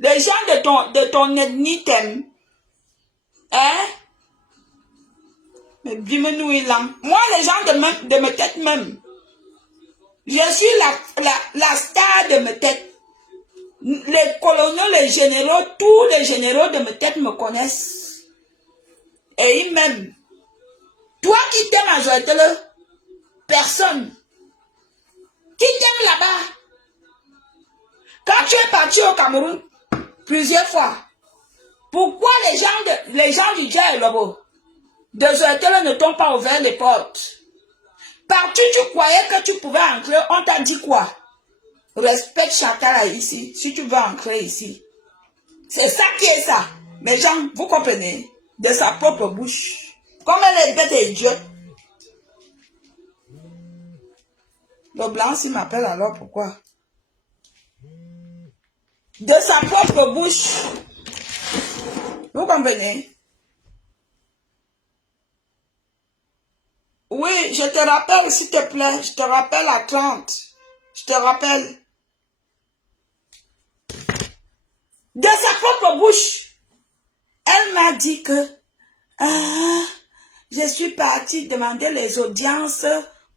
Les gens de ton ethnie t'aiment. Hein? Mais dis-moi-nous, moi, les gens de ma tête même. Je suis la star de ma tête. Les colonels, les généraux, tous les généraux de ma tête me connaissent. Et ils m'aiment. Toi qui t'aimes à Joëtele, personne. Qui t'aime là-bas? Quand tu es parti au Cameroun, plusieurs fois, pourquoi les gens du Dja et Lobo de Joëtele ne t'ont pas ouvert les portes? Partout tu croyais que tu pouvais entrer, on t'a dit quoi? Respecte Chantala ici, si tu veux entrer ici. C'est ça qui est ça. Mais gens, vous comprenez? De sa propre bouche. Comme elle est bête et idiote. Le blanc s'il m'appelle alors pourquoi? De sa propre bouche. Vous comprenez? Oui, je te rappelle s'il te plaît. Je te rappelle à 30. Je te rappelle. De sa propre bouche. Elle m'a dit que je suis partie demander les audiences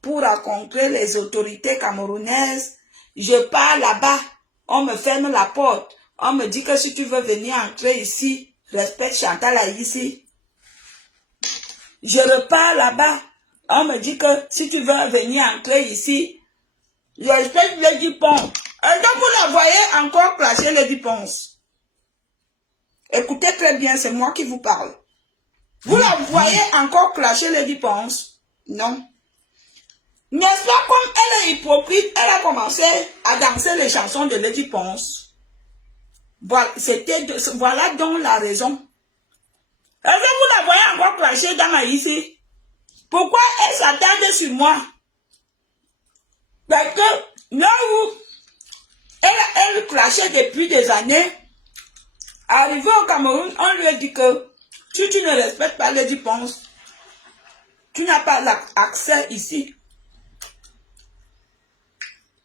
pour rencontrer les autorités camerounaises. Je pars là-bas, on me ferme la porte. On me dit que si tu veux venir entrer ici, respecte Chantal ici. Je repars là-bas, on me dit que si tu veux venir entrer ici, je respecte Lady Pons. Et donc vous la voyez encore clasher Lady Pons. Écoutez très bien, c'est moi qui vous parle. Vous la voyez encore clasher Lady Pons? Non. N'est-ce pas comme elle est hypocrite, elle a commencé à danser les chansons de Lady Pons. Voilà donc la raison. Est-ce que vous la voyez encore clasher dans ici? Pourquoi elle s'attarde sur moi? Parce que là où elle clashait depuis des années, arrivé au Cameroun, on lui a dit que si tu ne respectes pas Lady Pons, tu n'as pas accès ici.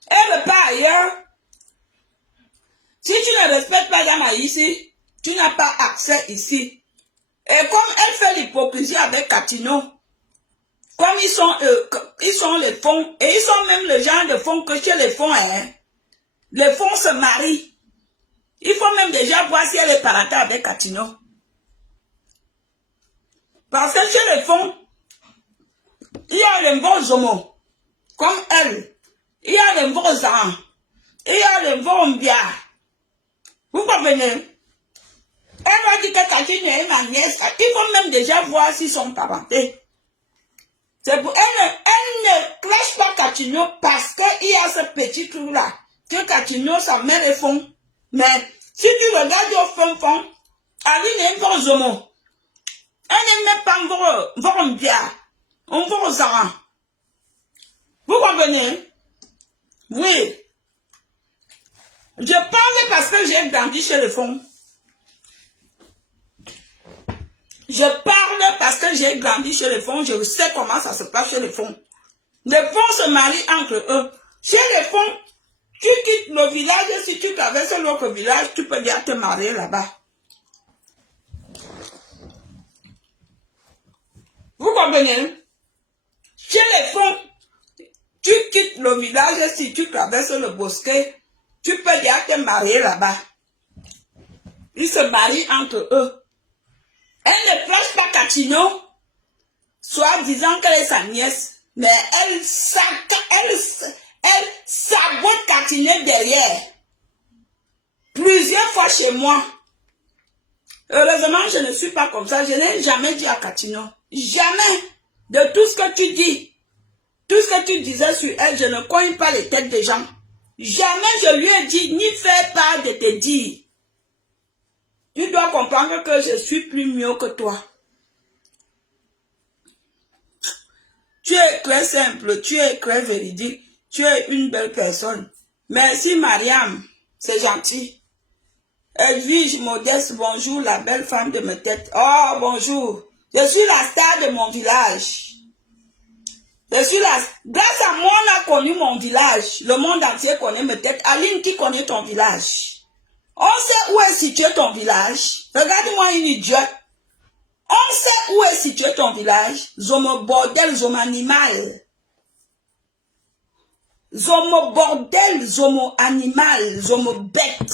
Elle repart ailleurs. Si tu ne respectes pas Dama ici, tu n'as pas accès ici. Et comme elle fait l'hypocrisie avec Catino, comme ils sont ils sont les fonds, et ils sont même le genre de fonds que chez les fonds, hein. Les fonds se marient. Il faut même déjà voir si elle est parentale avec Catino. Parce que chez les fonds, il y a les bons homos, comme elle. Il y a les bons ans. Il y a les bons biens. Vous comprenez? Elle va dire que Catino est ma nièce. Il faut même déjà voir s'ils sont parentés. C'est pour elle ne cloche pas Catino parce qu'il y a ce petit truc-là. Que Catino, sa mère est fond. Mais si tu regardes au fond, Aline est un bon homo. Elle n'est même pas un bon bien. Un bon Zara. Vous comprenez? Oui. Je parle parce que j'ai grandi chez le fond. Je parle parce que j'ai grandi chez les fonds. Je sais comment ça se passe chez les fonds. Les fonds se marient entre eux. Chez les fonds, tu quittes le village. Si tu traverses l'autre village, tu peux déjà te marier là-bas. Vous comprenez? Chez les fonds, tu quittes le village. Si tu traverses le bosquet, tu peux déjà te marier là-bas. Ils se marient entre eux. Elle ne flash pas Catino, soit disant qu'elle est sa nièce, mais elle sabote Catino derrière. Plusieurs fois chez moi. Heureusement, je ne suis pas comme ça. Je n'ai jamais dit à Catino. Jamais. De tout ce que tu dis, tout ce que tu disais sur elle, je ne cogne pas les têtes des gens. Jamais je lui ai dit, ni fais part de te dire. Tu dois comprendre que je suis plus mieux que toi. Tu es très simple, tu es très véridique, tu es une belle personne. Merci Mariam, c'est gentil. Edwige Modeste, bonjour, la belle femme de mes têtes. Oh, bonjour. Je suis la star de mon village. Grâce à moi, on a connu mon village. Le monde entier connaît mes têtes. Aline, qui connaît ton village? On sait où est situé ton village. Regarde-moi une idiote. On sait où est situé ton village. Zomo bordel, zomo animal. Zomo bordel, zomo animal, zomo bête.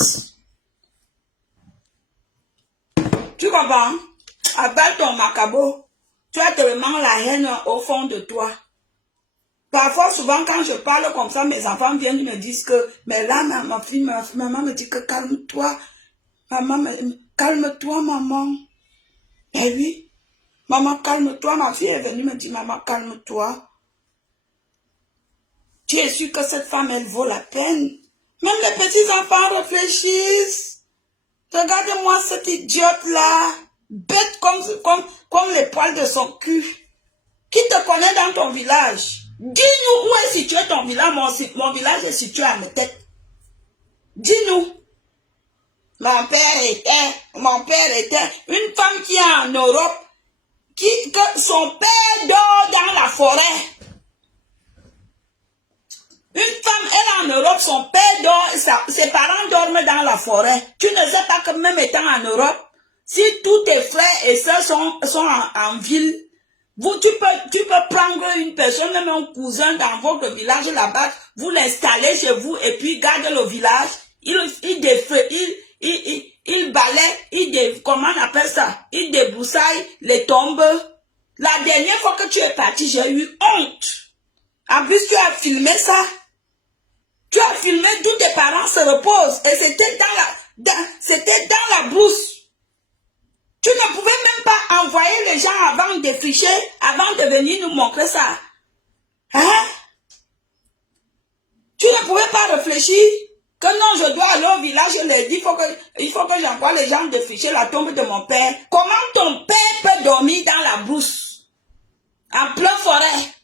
Tu comprends? Avec ton macabo, tu as tellement la haine au fond de toi. Parfois, souvent, quand je parle comme ça, mes enfants viennent me dire que, mais là, ma fille, maman me dit que calme-toi. Calme-toi, maman. Eh oui. Maman, calme-toi. Ma fille est venue me dire, maman, calme-toi. Tu es sûr que cette femme, elle vaut la peine? Même les petits enfants réfléchissent. Regarde-moi cette idiote-là. Bête comme les poils de son cul. Qui te connaît dans ton village? Dis-nous où est situé ton village. Mon village est situé à mes têtes. Dis-nous. Mon père était une femme qui est en Europe, que son père dort dans la forêt. Une femme, elle est en Europe, son père dort, ses parents dorment dans la forêt. Tu ne sais pas que même étant en Europe, si tous tes frères et sœurs sont en ville, tu peux prendre une personne, même un cousin dans votre village là-bas, vous l'installez chez vous et puis garder le village. Il balaie, comment on appelle ça? Il débroussaille les tombes. La dernière fois que tu es parti, j'ai eu honte. En plus, tu as filmé ça. Tu as filmé d'où tes parents se reposent. Et c'était dans la brousse. Tu ne pouvais même pas envoyer les gens avant de défricher, avant de venir nous montrer ça. Hein? Tu ne pouvais pas réfléchir que non, je dois aller au village, je leur dis, il faut que j'envoie les gens défricher la tombe de mon père. Comment ton père peut dormir dans la brousse, en pleine forêt,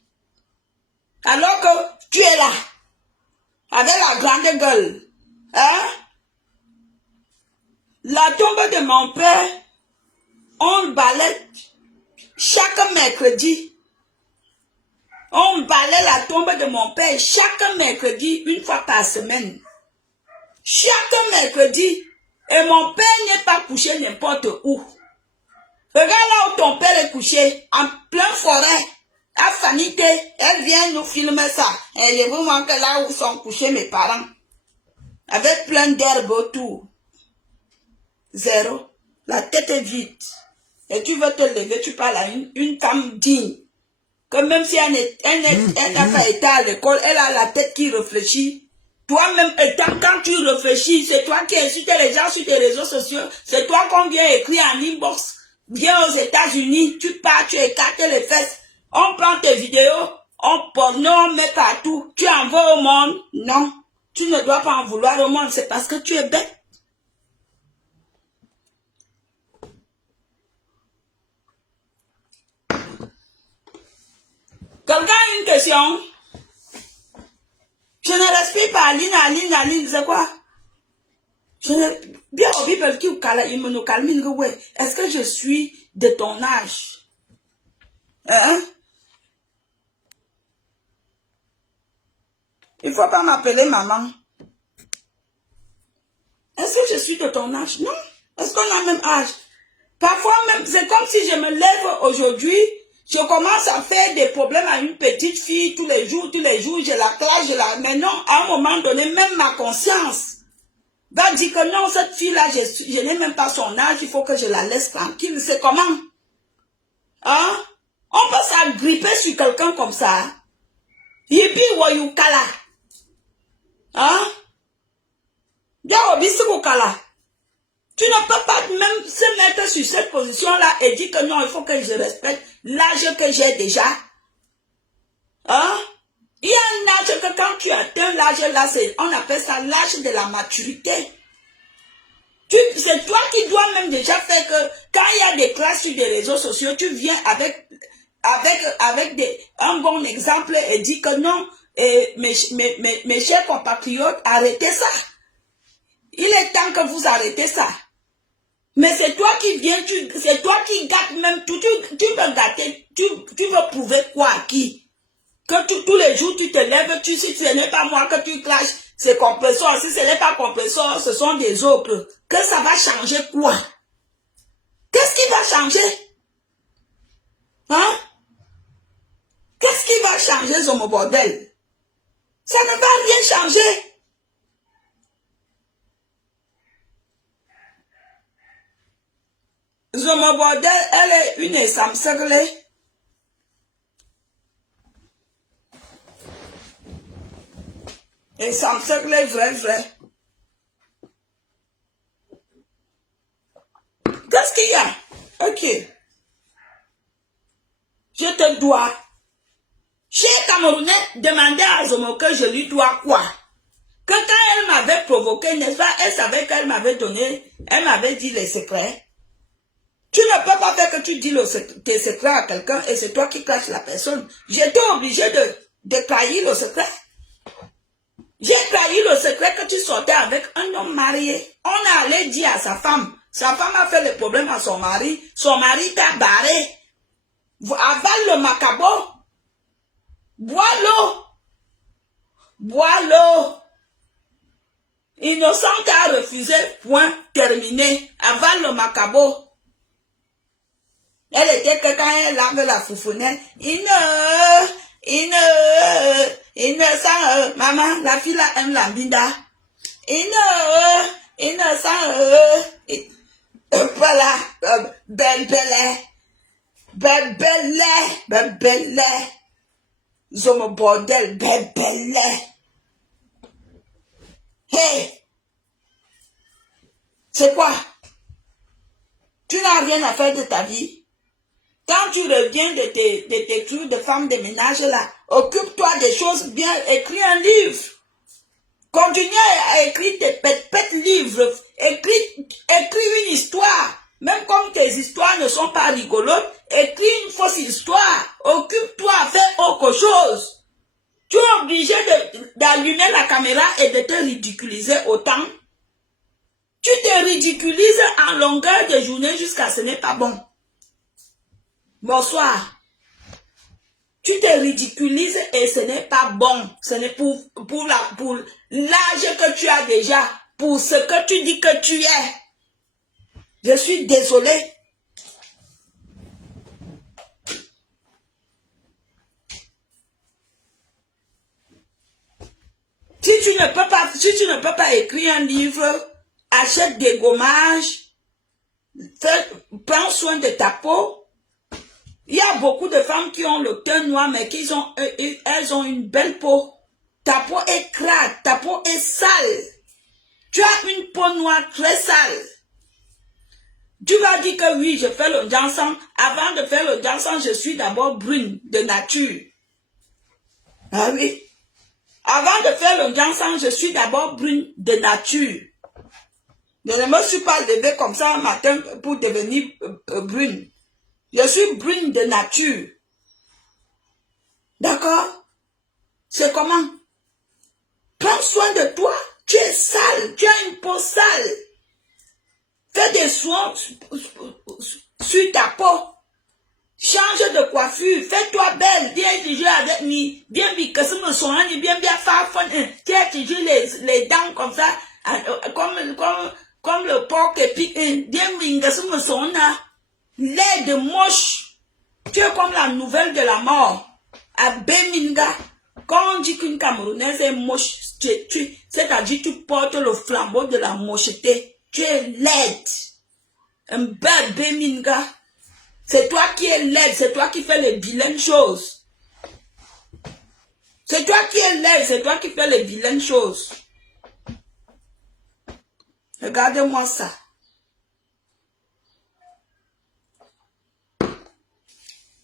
alors que tu es là, avec la grande gueule? Hein? La tombe de mon père, on balaie chaque mercredi. On balaie la tombe de mon père chaque mercredi, une fois par semaine. Chaque mercredi. Et mon père n'est pas couché n'importe où. Regarde là où ton père est couché, en pleine forêt, Afanité, elle vient nous filmer ça. Et je vous montre là où sont couchés mes parents. Avec plein d'herbes autour. Zéro. La tête est vide. Et tu veux te lever, tu parles à une femme digne. Que même si elle n'a pas été à l'école, elle a la tête qui réfléchit. Toi-même, quand tu réfléchis, c'est toi qui insultes les gens sur tes réseaux sociaux. C'est toi qu'on vient écrire en inbox. Viens aux États-Unis, tu pars, tu écartes les fesses. On prend tes vidéos, on porno, on met partout. Tu envoies au monde. Non, tu ne dois pas en vouloir au monde. C'est parce que tu es bête. Quelqu'un a une question? Je ne respire pas, Aline, c'est quoi? Je ne... Bien au Bible qui me calme, est-ce que je suis de ton âge? Hein? Il ne faut pas m'appeler maman. Est-ce que je suis de ton âge? Non. Est-ce qu'on a le même âge? Parfois même, c'est comme si je me lève aujourd'hui, je commence à faire des problèmes à une petite fille tous les jours, je la classe, mais non, à un moment donné, même ma conscience va dire que non, cette fille-là, je n'ai même pas son âge, il faut que je la laisse tranquille. C'est comment? Hein? On peut s'agripper sur quelqu'un comme ça. Yipi Wayukala. Hein? Tu ne peux pas même se mettre sur cette position-là et dire que non, il faut que je respecte l'âge que j'ai déjà. Hein? Il y a un âge que quand tu atteins l'âge là, on appelle ça l'âge de la maturité. C'est toi qui dois même déjà faire que quand il y a des classes sur des réseaux sociaux, tu viens avec un bon exemple et dis que non, mes chers compatriotes, arrêtez ça. Il est temps que vous arrêtez ça. Mais c'est toi qui viens, c'est toi qui gâtes même tout. Tu veux gâter, tu veux prouver quoi à qui? Que tous les jours tu te lèves, si ce n'est pas moi que tu clashes, c'est compresseur. Si ce n'est pas compresseur, ce sont des autres. Que ça va changer quoi? Qu'est-ce qui va changer? Hein? Qu'est-ce qui va changer, Zomo bordel? Ça ne va rien changer. Zomo bordel, elle est une Samsegle. Et Samsegle, vrai. Qu'est-ce qu'il y a? Ok. Je te dois. Chez Camerounais, demandez à Zomo que je lui dois quoi? Que quand elle m'avait provoqué, n'est-ce pas, elle savait qu'elle m'avait donné, elle m'avait dit les secrets. Tu ne peux pas faire que tu dis tes secrets à quelqu'un et c'est toi qui caches la personne. J'étais obligé de trahir le secret. J'ai trahi le secret que tu sortais avec un homme marié. On est allé dire à sa femme. Sa femme a fait le problème à son mari. Son mari t'a barré. Avale le macabo. Bois l'eau. Bois l'eau. Innocente a refusé. Point terminé. Avale le macabo. Elle était que quand elle lave la foufounette. Maman, la fille là aime la binda. Voilà, belle, zomo bordel, belle. Hey, c'est quoi? Tu n'as rien à faire de ta vie. Quand tu reviens de tes trucs de femme de ménage là, occupe-toi des choses bien, écris un livre. Continue à écrire tes pètes livres. Écris une histoire. Même comme tes histoires ne sont pas rigolotes, écris une fausse histoire. Occupe-toi à faire autre chose. Tu es obligé d'allumer la caméra et de te ridiculiser autant. Tu te ridiculises en longueur de journée jusqu'à ce n'est pas bon. Bonsoir. Tu te ridiculises et ce n'est pas bon. Ce n'est pour l'âge que tu as déjà, pour ce que tu dis que tu es. Je suis désolée. Si tu ne peux pas écrire un livre, achète des gommages, prends soin de ta peau. Il y a beaucoup de femmes qui ont le teint noir, mais elles ont une belle peau. Ta peau est crade, ta peau est sale. Tu as une peau noire très sale. Tu vas dire que oui, je fais le dansant. Avant de faire le dansant, je suis d'abord brune de nature. Ah oui. Avant de faire le dansant, je suis d'abord brune de nature. Je ne me suis pas levée comme ça un matin pour devenir brune. Je suis brune de nature. D'accord? C'est comment? Prends soin de toi. Tu es sale. Tu as une peau sale. Fais des soins sur ta peau. Change de coiffure. Fais-toi belle. Viens toujours avec moi. Viens que ça me soigne. Bien faire. Tiens toujours les dents comme ça. Comme le porc et puis viens que ça me soigne. Laide moche. Tu es comme la nouvelle de la mort. À Beminga. Quand on dit qu'une Camerounaise est moche, c'est-à-dire que tu portes le flambeau de la mocheté. Tu es laide. Un bel Beminga. C'est toi qui es laide. C'est toi qui fais les vilaines choses. C'est toi qui es laide. C'est toi qui fais les vilaines choses. Regardez-moi ça.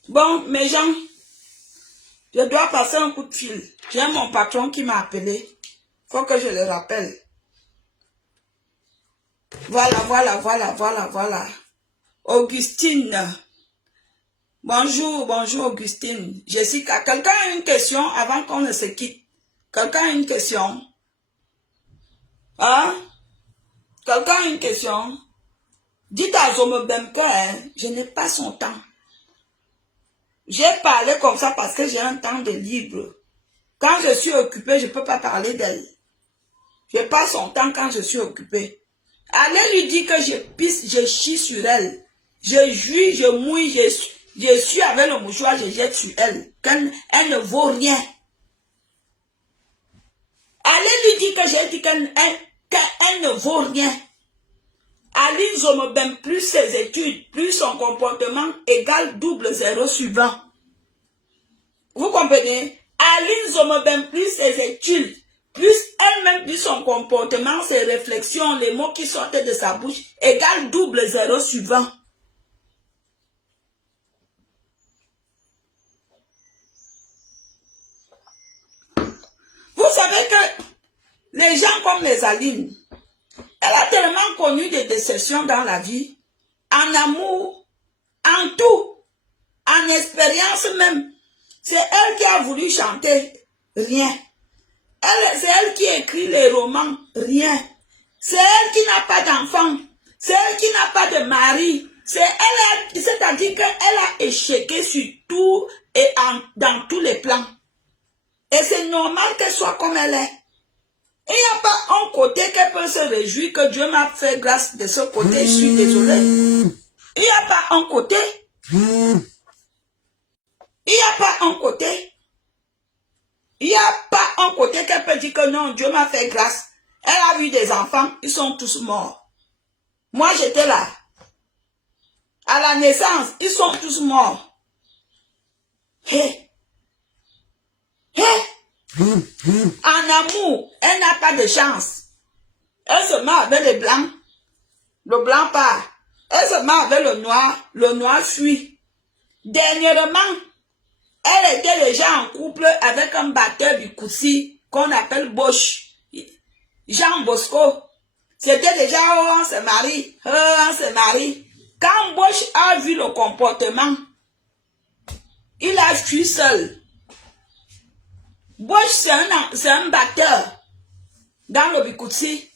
Bon, mes gens, je dois passer un coup de fil. J'ai mon patron qui m'a appelé. Faut que je le rappelle. Voilà. Augustine. Bonjour Augustine. Jessica, quelqu'un a une question avant qu'on ne se quitte? Quelqu'un a une question? Hein? Quelqu'un a une question? Dites à Zomobemke, je n'ai pas son temps. J'ai parlé comme ça parce que j'ai un temps de libre. Quand je suis occupée, je ne peux pas parler d'elle. Je passe son temps quand je suis occupée. Allez lui dire que je pisse, je chie sur elle. Je jouis, je mouille, je suis avec le mouchoir, je jette sur elle. Elle ne vaut rien. Allez lui dire que j'ai dit qu'elle ne vaut rien. Aline Zomobem plus ses études, plus son comportement égale double 0 sur 20. Vous comprenez? Aline Zomobem plus ses études, plus elle-même, plus son comportement, ses réflexions, les mots qui sortent de sa bouche, égale double 0 sur 20. Vous savez que les gens comme les Aline, elle a tellement connu des déceptions dans la vie, en amour, en tout, en expérience même. C'est elle qui a voulu chanter, rien. C'est elle qui écrit les romans, rien. C'est elle qui n'a pas d'enfant, c'est elle qui n'a pas de mari. C'est-à-dire qu'elle a échoué sur tout et dans tous les plans. Et c'est normal qu'elle soit comme elle est. Il n'y a pas un côté qu'elle peut se réjouir que Dieu m'a fait grâce de ce côté, je suis désolée. Il n'y a pas un côté. Il n'y a pas un côté. Il n'y a pas un côté qu'elle peut dire que non, Dieu m'a fait grâce. Elle a eu des enfants, ils sont tous morts. Moi, j'étais là. À la naissance, ils sont tous morts. En amour, elle n'a pas de chance. Elle se met avec les blancs. Le blanc part. Elle se met avec le noir fuit. Dernièrement, elle était déjà en couple avec un batteur du Koussi qu'on appelle Bosch. Jean Bosco. C'était déjà, oh, on se marie, on se marie. Quand Bosch a vu le comportement, il a fui seul. Bosch, c'est un batteur dans le Bikoutsi.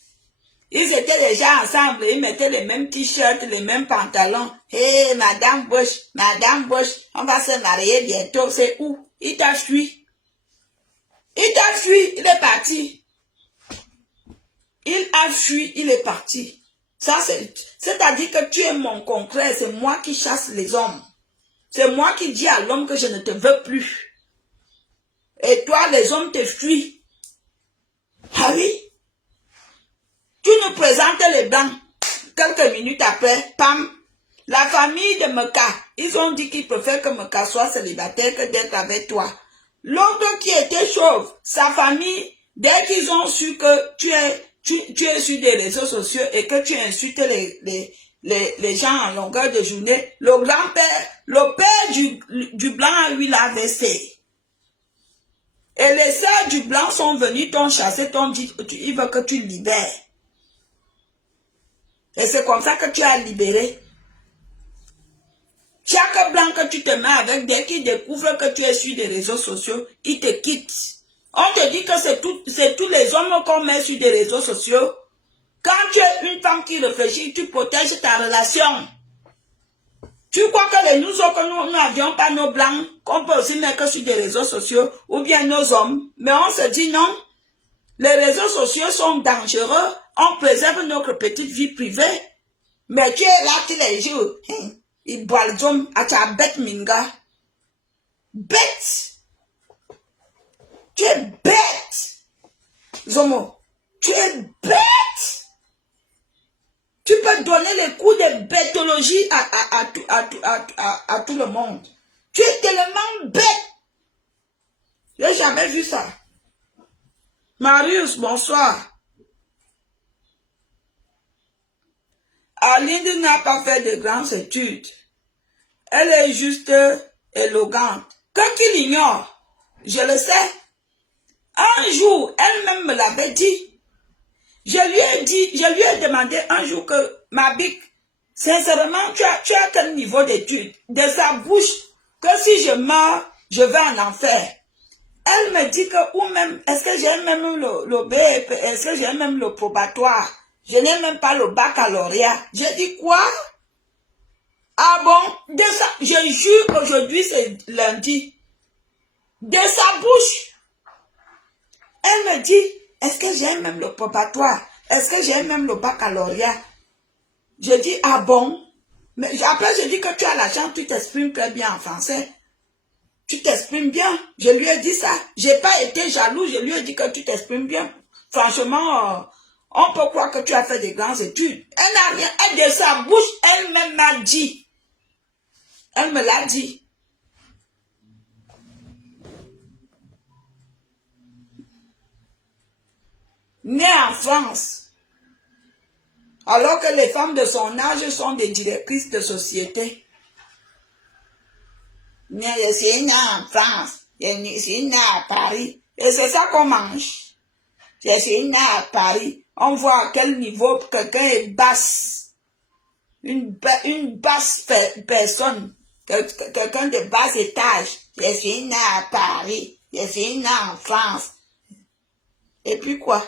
Ils étaient déjà ensemble, ils mettaient les mêmes t-shirts, les mêmes pantalons. Hé, Madame Bosch, on va se marier bientôt. C'est où? Il t'a fui. Il t'a fui, il est parti. Il a fui, il est parti. Ça, c'est-à-dire que tu es mon concret, c'est moi qui chasse les hommes. C'est moi qui dis à l'homme que je ne te veux plus. Et toi, les hommes te fuient. Ah oui? Tu nous présentes les blancs. Quelques minutes après, pam, la famille de Meka, ils ont dit qu'ils préfèrent que Meka soit célibataire que d'être avec toi. L'autre qui était chauve, sa famille, dès qu'ils ont su que tu es sur des réseaux sociaux et que tu insultes les gens en longueur de journée, le grand-père, le père du blanc a eu la versé. Et les sœurs du blanc sont venues, t'ont chassé, t'ont dit, ils veulent que tu libères. Et c'est comme ça que tu as libéré. Chaque blanc que tu te mets avec, dès qu'il découvre que tu es sur des réseaux sociaux, il te quitte. On te dit que c'est tous les hommes qu'on met sur des réseaux sociaux. Quand tu es une femme qui réfléchit, tu protèges ta relation. Tu crois que nous autres, nous n'avions pas nos blancs, qu'on peut aussi mettre sur des réseaux sociaux, ou bien nos hommes. Mais on se dit non. Les réseaux sociaux sont dangereux. On préserve notre petite vie privée. Mais tu es là tous les jours. Il boit le dôme à ta bête minga. Bête. Tu es bête. Zomo. Tu es bête. Tu peux donner les coups de bêtologie à tout le monde. Tu es tellement bête. Je n'ai jamais vu ça. Marius, bonsoir. Aline n'a pas fait de grandes études. Elle est juste élégante. Que qu'il ignore, je le sais. Un jour, elle-même me l'avait dit. Je lui ai demandé un jour que, ma bique, sincèrement, tu as quel niveau d'études? De sa bouche, que si je meurs, je vais en enfer. Elle me dit que, ou même, est-ce que j'ai même le BEP, est-ce que j'ai même le probatoire? Je n'ai même pas le baccalauréat. J'ai dit quoi? Ah bon? De ça, je jure qu'aujourd'hui c'est lundi. De sa bouche, elle me dit, est-ce que j'ai même le probatoire? Est-ce que j'ai même le baccalauréat? Je dis, ah bon? Mais après, je dis que tu as la chance, tu t'exprimes très bien en français. Tu t'exprimes bien. Je lui ai dit ça. J'ai pas été jaloux, je lui ai dit que tu t'exprimes bien. Franchement, on peut croire que tu as fait des grandes études. Elle n'a rien, elle de sa bouche, elle-même m'a dit. Elle me l'a dit. Née en France, alors que les femmes de son âge sont des directrices de société. Mais je suis née en France, je suis née à Paris, et c'est ça qu'on mange. Je suis née à Paris, on voit à quel niveau quelqu'un est basse, une basse personne, quelqu'un de bas étage. Je suis née à Paris, je suis née en France. Et puis quoi?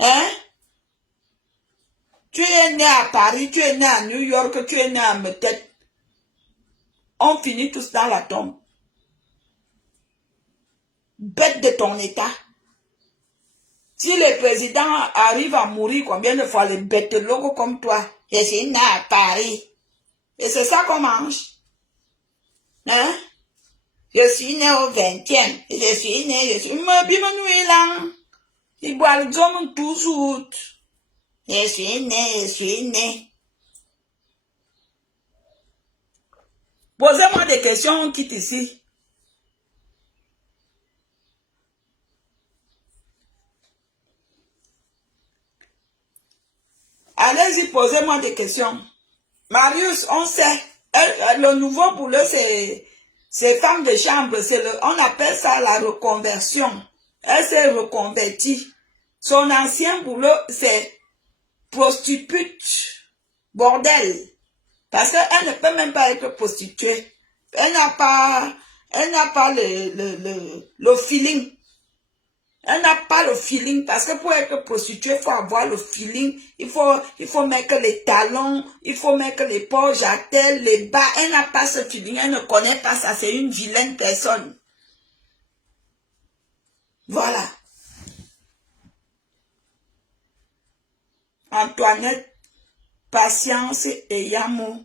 Hein? Tu es né à Paris, tu es né à New York, tu es né à Metet. On finit tous dans la tombe. Bête de ton état. Si les présidents arrivent à mourir, combien de fois les bêtes locaux comme toi? Je suis né à Paris. Et c'est ça qu'on mange. Hein? Je suis né au 20e. Je suis né, je suis né. Il boit le dôme toujours. Je suis né. Posez-moi des questions, on quitte ici. Allez-y, posez-moi des questions. Marius, on sait. Le nouveau boulot, c'est femme de chambre. On appelle ça la reconversion. Elle s'est reconvertie. Son ancien boulot, c'est prostitute. Bordel. Parce qu'elle ne peut même pas être prostituée. Elle n'a pas le feeling. Elle n'a pas le feeling, parce que pour être prostituée, il faut avoir le feeling, il faut mettre les talons, il faut mettre les poches à terre, les bas. Elle n'a pas ce feeling, elle ne connaît pas ça, c'est une vilaine personne. Voilà. Antoinette, patience et amour.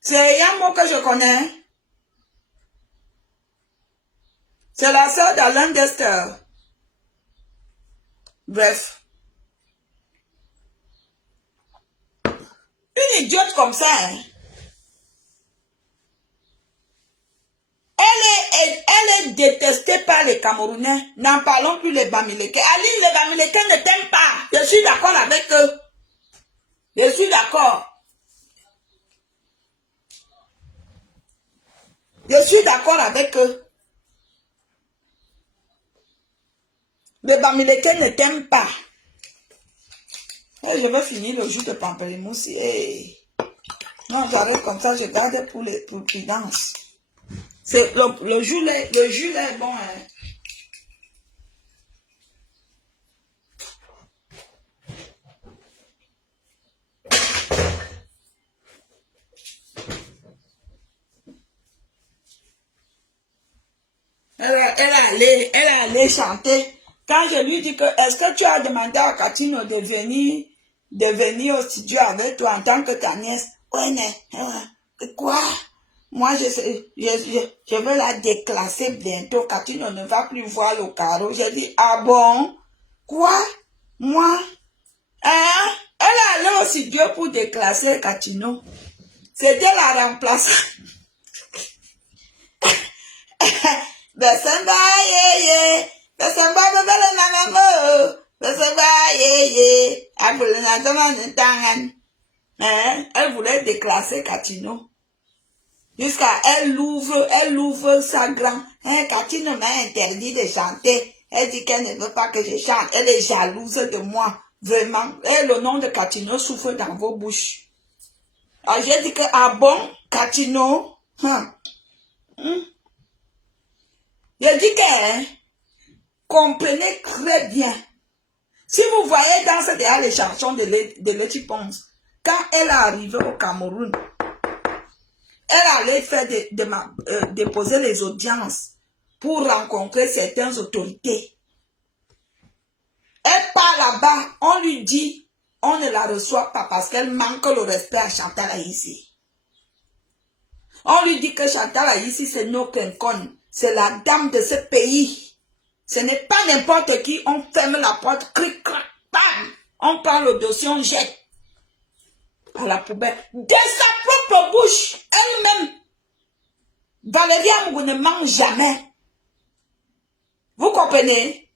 C'est Yamo que je connais. C'est la sœur d'Alain Dester. Bref. Une idiote comme ça, hein. Elle est détestée par les Camerounais. N'en parlons plus les Bamileke. Aline, les Bamileke ne t'aiment pas. Je suis d'accord avec eux. Je suis d'accord. Je suis d'accord avec eux. Les Bamileke ne t'aiment pas. Et je vais finir le jus de pamplemousse. Hey. Non, j'arrête comme ça, je garde pour prudence. C'est le jus est bon. Hein. Elle est allée chanter. Quand je lui dis que, est-ce que tu as demandé à Katino de venir au studio avec toi en tant que ta nièce? Ouais, mais, quoi? Moi, je veux la déclasser bientôt. Katino ne va plus voir le carreau. J'ai dit, ah bon? Quoi? Moi? Hein? Elle est allée au studio pour déclasser Katino. C'était la remplaçante. Besamba ye. Besamba bebele na mamo. Besamba ye. Elle voulait déclasser Katino. Jusqu'à elle ouvre sa grande. Katino m'a interdit de chanter. Elle dit qu'elle ne veut pas que je chante. Elle est jalouse de moi. Vraiment. Et le nom de Katino souffle dans vos bouches. Alors j'ai dit que, ah bon, Katino? Je dis que, comprenez très bien. Si vous voyez dans derrière les chansons de Letty Pons, quand elle est arrivée au Cameroun, elle allait faire déposer les audiences pour rencontrer certaines autorités. Elle part là-bas, on lui dit, on ne la reçoit pas parce qu'elle manque le respect à Chantal Aïssi. On lui dit que Chantal Aïssi, c'est nos quinconnes. C'est la dame de ce pays. Ce n'est pas n'importe qui. On ferme la porte, cric, crac, bam. On prend le dossier, on jette à la poubelle. De sa propre bouche, elle-même. Valérie Amougo ne ment jamais. Vous comprenez?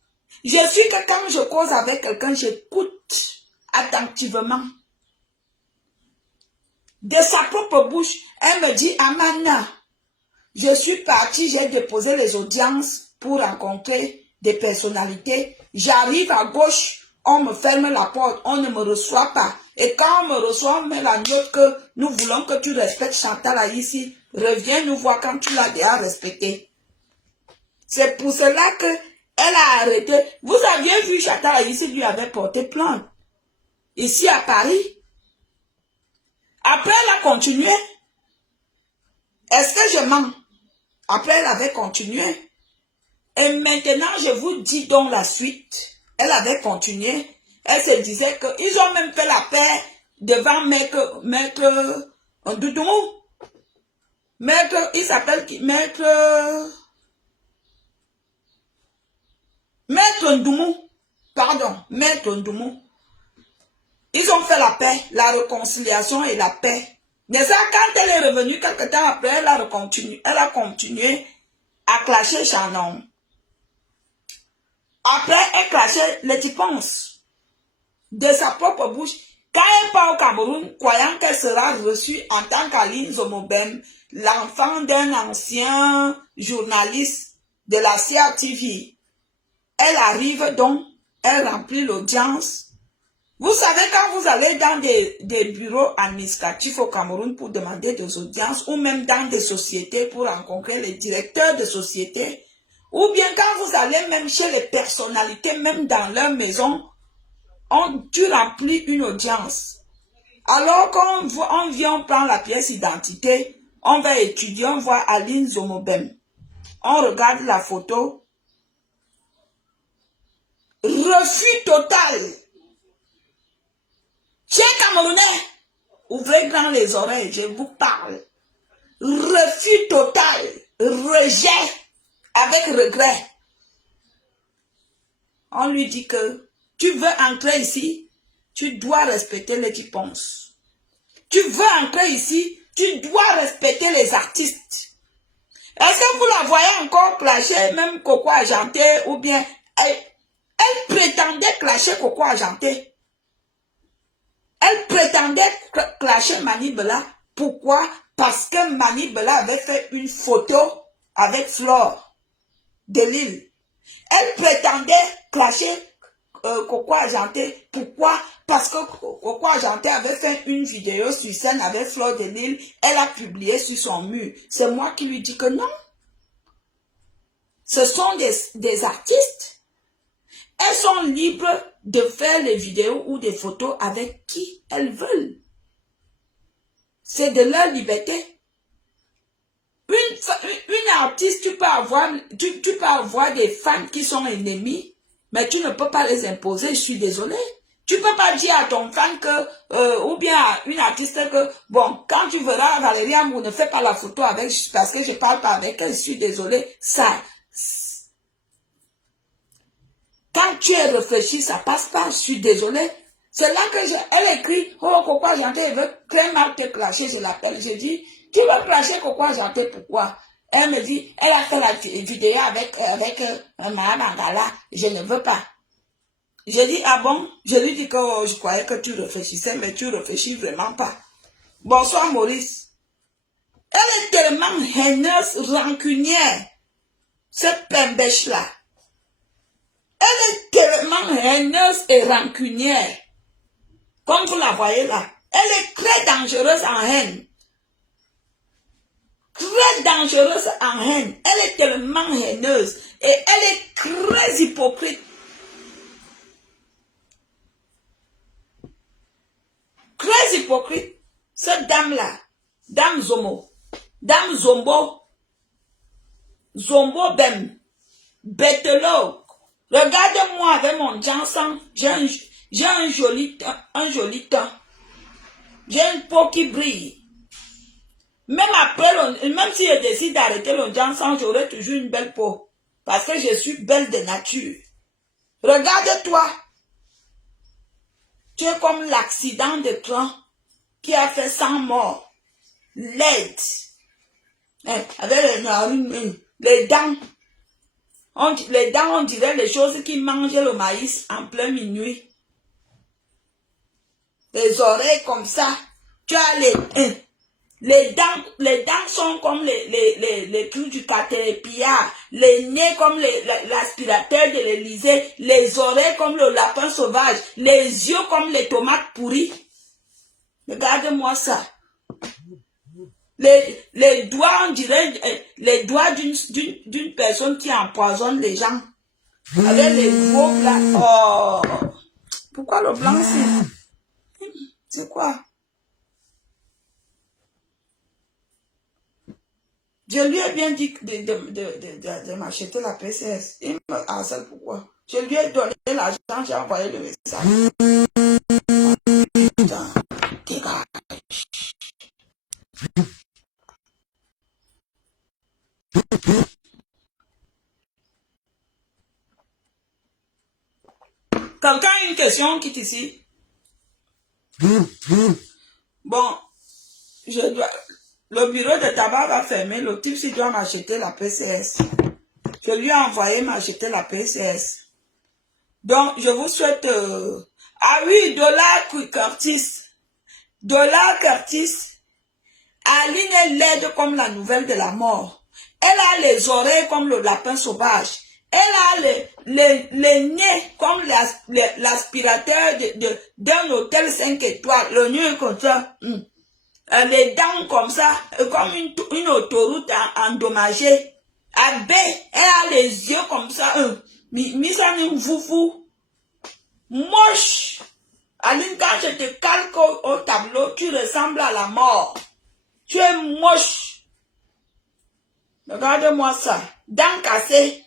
Je suis que quand je cause avec quelqu'un, j'écoute attentivement. De sa propre bouche, elle me dit, Amana, je suis partie, j'ai déposé les audiences pour rencontrer des personnalités. J'arrive à gauche, on me ferme la porte, on ne me reçoit pas. Et quand on me reçoit, on met la note que nous voulons que tu respectes Chantal Aïssi. Reviens nous voir quand tu l'as déjà respecté. C'est pour cela que elle a arrêté. Vous aviez vu Chantal Aïssi lui avait porté plainte. Ici à Paris. Après, elle a continué. Est-ce que je mens? Après, elle avait continué. Et maintenant, je vous dis donc la suite. Elle avait continué. Elle se disait qu'ils ont même fait la paix devant maître Ndoumou. Maître, il s'appelle qui? Maître Ndoumou. Pardon, maître Ndoumou. Ils ont fait la paix, la réconciliation et la paix. Mais ça, quand elle est revenue, quelque temps après, elle a continué à clasher Chanon. Après, elle clashait Letty Pons de sa propre bouche. Quand elle part au Cameroun, croyant qu'elle sera reçue en tant qu'Aline Zomobem, l'enfant d'un ancien journaliste de la CRTV, elle arrive donc, elle remplit l'audience. Vous savez, quand vous allez dans des bureaux administratifs au Cameroun pour demander des audiences, ou même dans des sociétés pour rencontrer les directeurs de sociétés, ou bien quand vous allez même chez les personnalités, même dans leur maison, tu remplis une audience. Alors qu'on vient, on prend la pièce d'identité, on va étudier, on voit Aline Zomobem. On regarde la photo. Refus total. Chers Camerounais, ouvrez grand les oreilles, je vous parle. refus total, rejet, avec regret. On lui dit que tu veux entrer ici, tu dois respecter les qui pensent. Tu veux entrer ici, tu dois respecter les artistes. Est-ce que vous la voyez encore clasher, même Coco Argenté, ou bien elle prétendait clasher Coco Argenté. Elle prétendait clasher Manibela. Pourquoi? Parce que Manibela avait fait une photo avec Flore de Lille. Elle prétendait clasher Coco Argenté. Pourquoi? Parce que Coco Argenté avait fait une vidéo sur scène avec Flore de Lille. Elle a publié sur son mur. C'est moi qui lui dis que non. Ce sont des artistes. Elles sont libres de faire les vidéos ou des photos avec qui elles veulent. C'est de leur liberté. Une artiste, tu peux avoir des fans qui sont ennemis, mais tu ne peux pas les imposer, je suis désolée. Tu ne peux pas dire à ton fan que, ou bien à une artiste que, bon, quand tu verras Valérie Amour, ne fais pas la photo avec, parce que je ne parle pas avec elle, je suis désolée. Ça, quand tu es réfléchi, ça passe pas, je suis désolée. C'est là que elle écrit, oh, Coco Argenté, elle veut très mal te clasher, je l'appelle. Je dis, tu veux clasher Coco Argenté, pourquoi? Elle me dit, elle a fait la vidéo avec Mahamangala, je ne veux pas. Je dis, ah bon? Je lui dis que oh, je croyais que tu réfléchissais, mais tu réfléchis vraiment pas. Bonsoir Maurice. Elle est tellement haineuse, rancunière, cette pembèche-là. Elle est tellement haineuse et rancunière. Comme vous la voyez là. Elle est très dangereuse en haine. Très dangereuse en haine. Elle est tellement haineuse. Et elle est très hypocrite. Très hypocrite. Cette dame-là. Dame Zomo. Dame Zombo. Zombo Bem. Betelo. Regardez-moi avec mon Jansan. J'ai un joli temps. J'ai une peau qui brille. Même après, même si je décide d'arrêter le Jansan, j'aurai toujours une belle peau. Parce que je suis belle de nature. Regarde-toi. Tu es comme l'accident de train qui a fait 100 morts. Laide. Avec les dents. Les dents, on dirait les choses qui mangent le maïs en plein minuit. Les oreilles comme ça. Tu as les dents sont comme les trucs du caterpillar. Les nez comme l'aspirateur de l'Élysée. Les oreilles comme le lapin sauvage. Les yeux comme les tomates pourries. Regarde-moi ça. Les doigts, on dirait les doigts d'une personne qui empoisonne les gens. Avec les gros blancs. Oh! Pourquoi le blanc c'est quoi? Je lui ai bien dit de m'acheter la PCS. Il me harcèle pourquoi? Je lui ai donné l'argent, j'ai envoyé le message. Putain, dégage. Quelqu'un a une question, quitte ici. Bon, le bureau de tabac va fermer. Le type, s'il doit m'acheter la PCS. Je lui ai envoyé m'acheter la PCS. Donc, je vous souhaite... Ah oui, Curtis. Curtis. Aline est laide comme la nouvelle de la mort. Elle a les oreilles comme le lapin sauvage. Elle a les nez comme l'aspirateur d'un hôtel 5 étoiles. Le nez comme ça. Les dents comme ça. Comme une autoroute endommagée. Elle a les yeux comme ça. Misa ni foufou. Moche. Aline, quand je te calque au tableau, tu ressembles à la mort. Tu es moche. Regarde-moi ça. Dents cassées.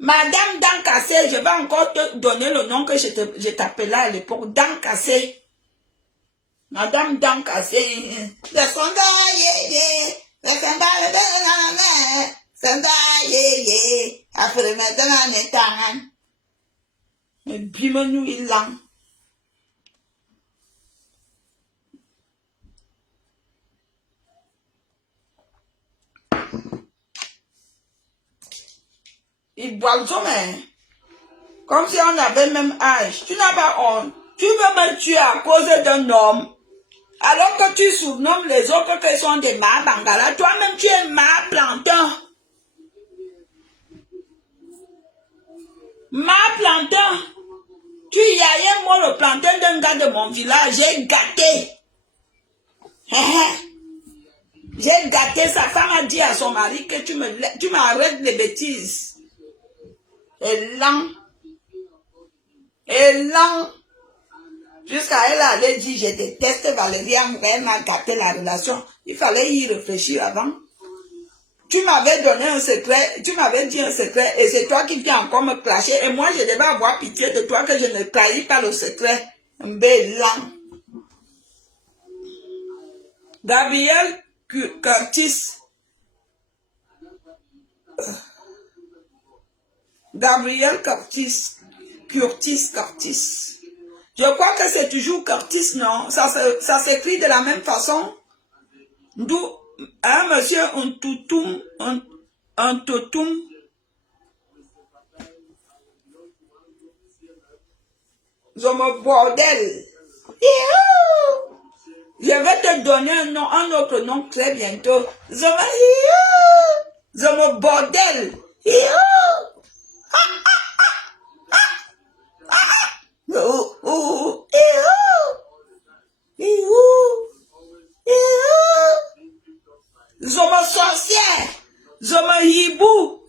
Madame dents cassées, je vais encore te donner le nom que je t'appelais à l'époque. Dents cassées. Madame Dank a fait le sondage, le sondage, après maintenant, on est en mais bimonu il l'a. Il boit le sommeil. Comme si on avait le même âge. Tu n'as pas honte. Tu veux me tuer à cause d'un homme. Alors que tu surnommes les autres qui sont des ma bangala. Toi-même, tu es ma plantain. Ma plantain. Tu y as moi le plantain d'un gars de mon village. J'ai gâté. J'ai gâté. Sa femme a dit à son mari que tu m'arrêtes les bêtises. Et lent. Et lent. Jusqu'à elle allait dire, je déteste Valérie, elle m'a gâté la relation. Il fallait y réfléchir avant. Tu m'avais donné un secret, tu m'avais dit un secret, et c'est toi qui viens encore me clasher. Et moi, je devais avoir pitié de toi que je ne trahis pas le secret. Bélan. Gabriel Curtis. Gabriel Curtis. Je crois que c'est toujours Curtis, non? Ça s'écrit de la même façon. D'où un monsieur, un toutoum. Je me bordel. Je vais te donner un autre nom très bientôt. Je me bordel. Je me sorcière. Je me hibou.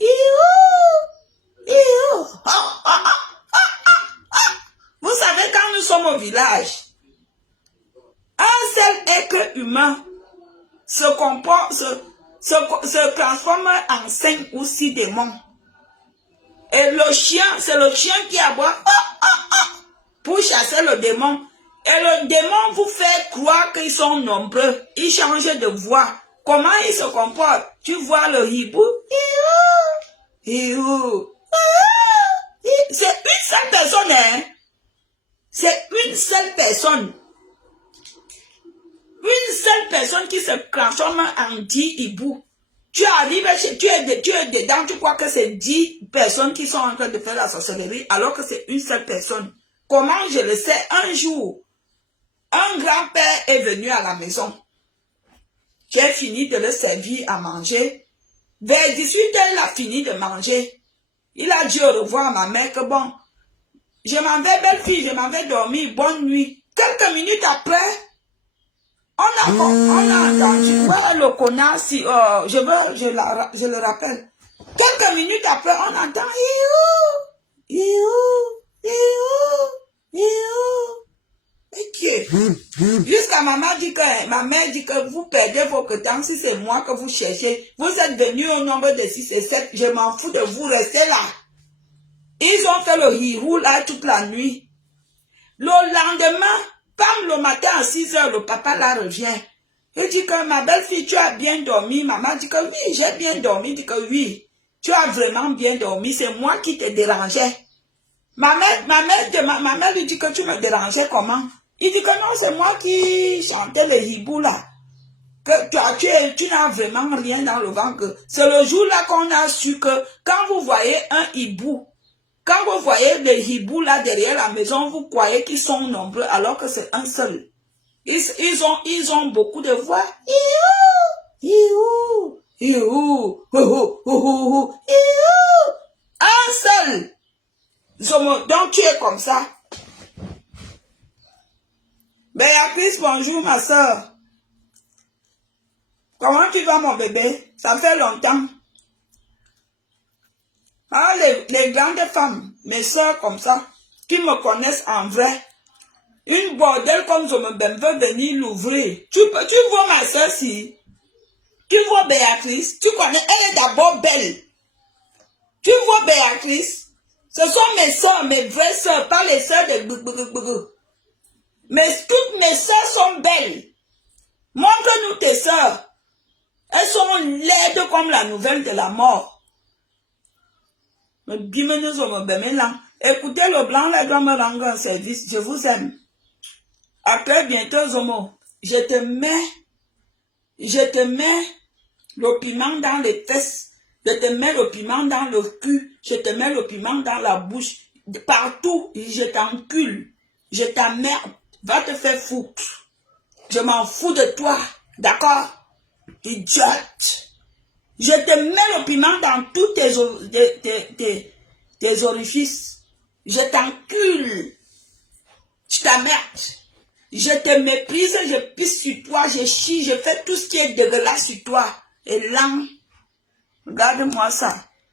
Vous savez, quand nous sommes au village, un seul être humain se transforme en 5 ou 6 démons. Et le chien, c'est le chien qui aboie pour chasser le démon. Et le démon vous fait croire qu'ils sont nombreux. Ils changent de voix. Comment ils se comportent? Tu vois le hibou? C'est une seule personne, hein? C'est une seule personne. Une seule personne qui se transforme en 10 hiboux. Tu arrives, tu es dedans, tu crois que c'est 10 personnes qui sont en train de faire la sorcellerie, alors que c'est une seule personne. Comment je le sais? Un jour, un grand-père est venu à la maison. J'ai fini de le servir à manger. Vers 18h, il a fini de manger. Il a dit au revoir à ma mère que bon, je m'en vais, belle fille, je m'en vais dormir, bonne nuit. Quelques minutes après, on a entendu, ouais, le connard, si, je le rappelle. Quelques minutes après, on entend, jusqu'à ma mère dit que vous perdez votre temps si c'est moi que vous cherchez. Vous êtes venus au nombre de 6 et 7, je m'en fous de vous, restez là. Ils ont fait le hirou là toute la nuit. Le lendemain, comme le matin à 6h, le papa là revient. Il dit que ma belle-fille, tu as bien dormi. Maman dit que oui, j'ai bien dormi. Il dit que oui, tu as vraiment bien dormi. C'est moi qui te dérangeais. Ma mère lui dit que tu me dérangeais comment? Il dit que non, c'est moi qui chantais les hiboux là. Que tu n'as vraiment rien dans le ventre. C'est le jour là qu'on a su que quand vous voyez un hibou, quand vous voyez les hiboux là derrière la maison, vous croyez qu'ils sont nombreux alors que c'est un seul. Ils ont beaucoup de voix. Un seul. Donc tu es comme ça. Béatrice, bonjour ma soeur. Comment tu vas mon bébé? Ça fait longtemps. Ah, les grandes femmes, mes soeurs comme ça, qui me connaissent en vrai. Une bordel comme je me veux venir l'ouvrir. Tu vois ma soeur si? Tu vois Béatrice? Tu connais, elle est d'abord belle. Tu vois Béatrice? Ce sont mes soeurs, mes vraies soeurs, pas les soeurs de Bougougou. Mais toutes mes sœurs sont belles. Montre-nous tes sœurs. Elles sont laides comme la nouvelle de la mort. Écoutez, le blanc là doit me rendre un service. Je vous aime. À très bientôt, Zomo. Je te mets le piment dans les fesses. Je te mets le piment dans le cul. Je te mets le piment dans la bouche. Partout, je t'encule. Je t'emmerde. Va te faire foutre. Je m'en fous de toi. D'accord? Idiote. Je te mets le piment dans tous tes orifices. Je t'encule. Je t'emmerde. Je te méprise, je pisse sur toi, je chie, je fais tout ce qui est dégueulasse sur toi. Et là, regarde-moi ça.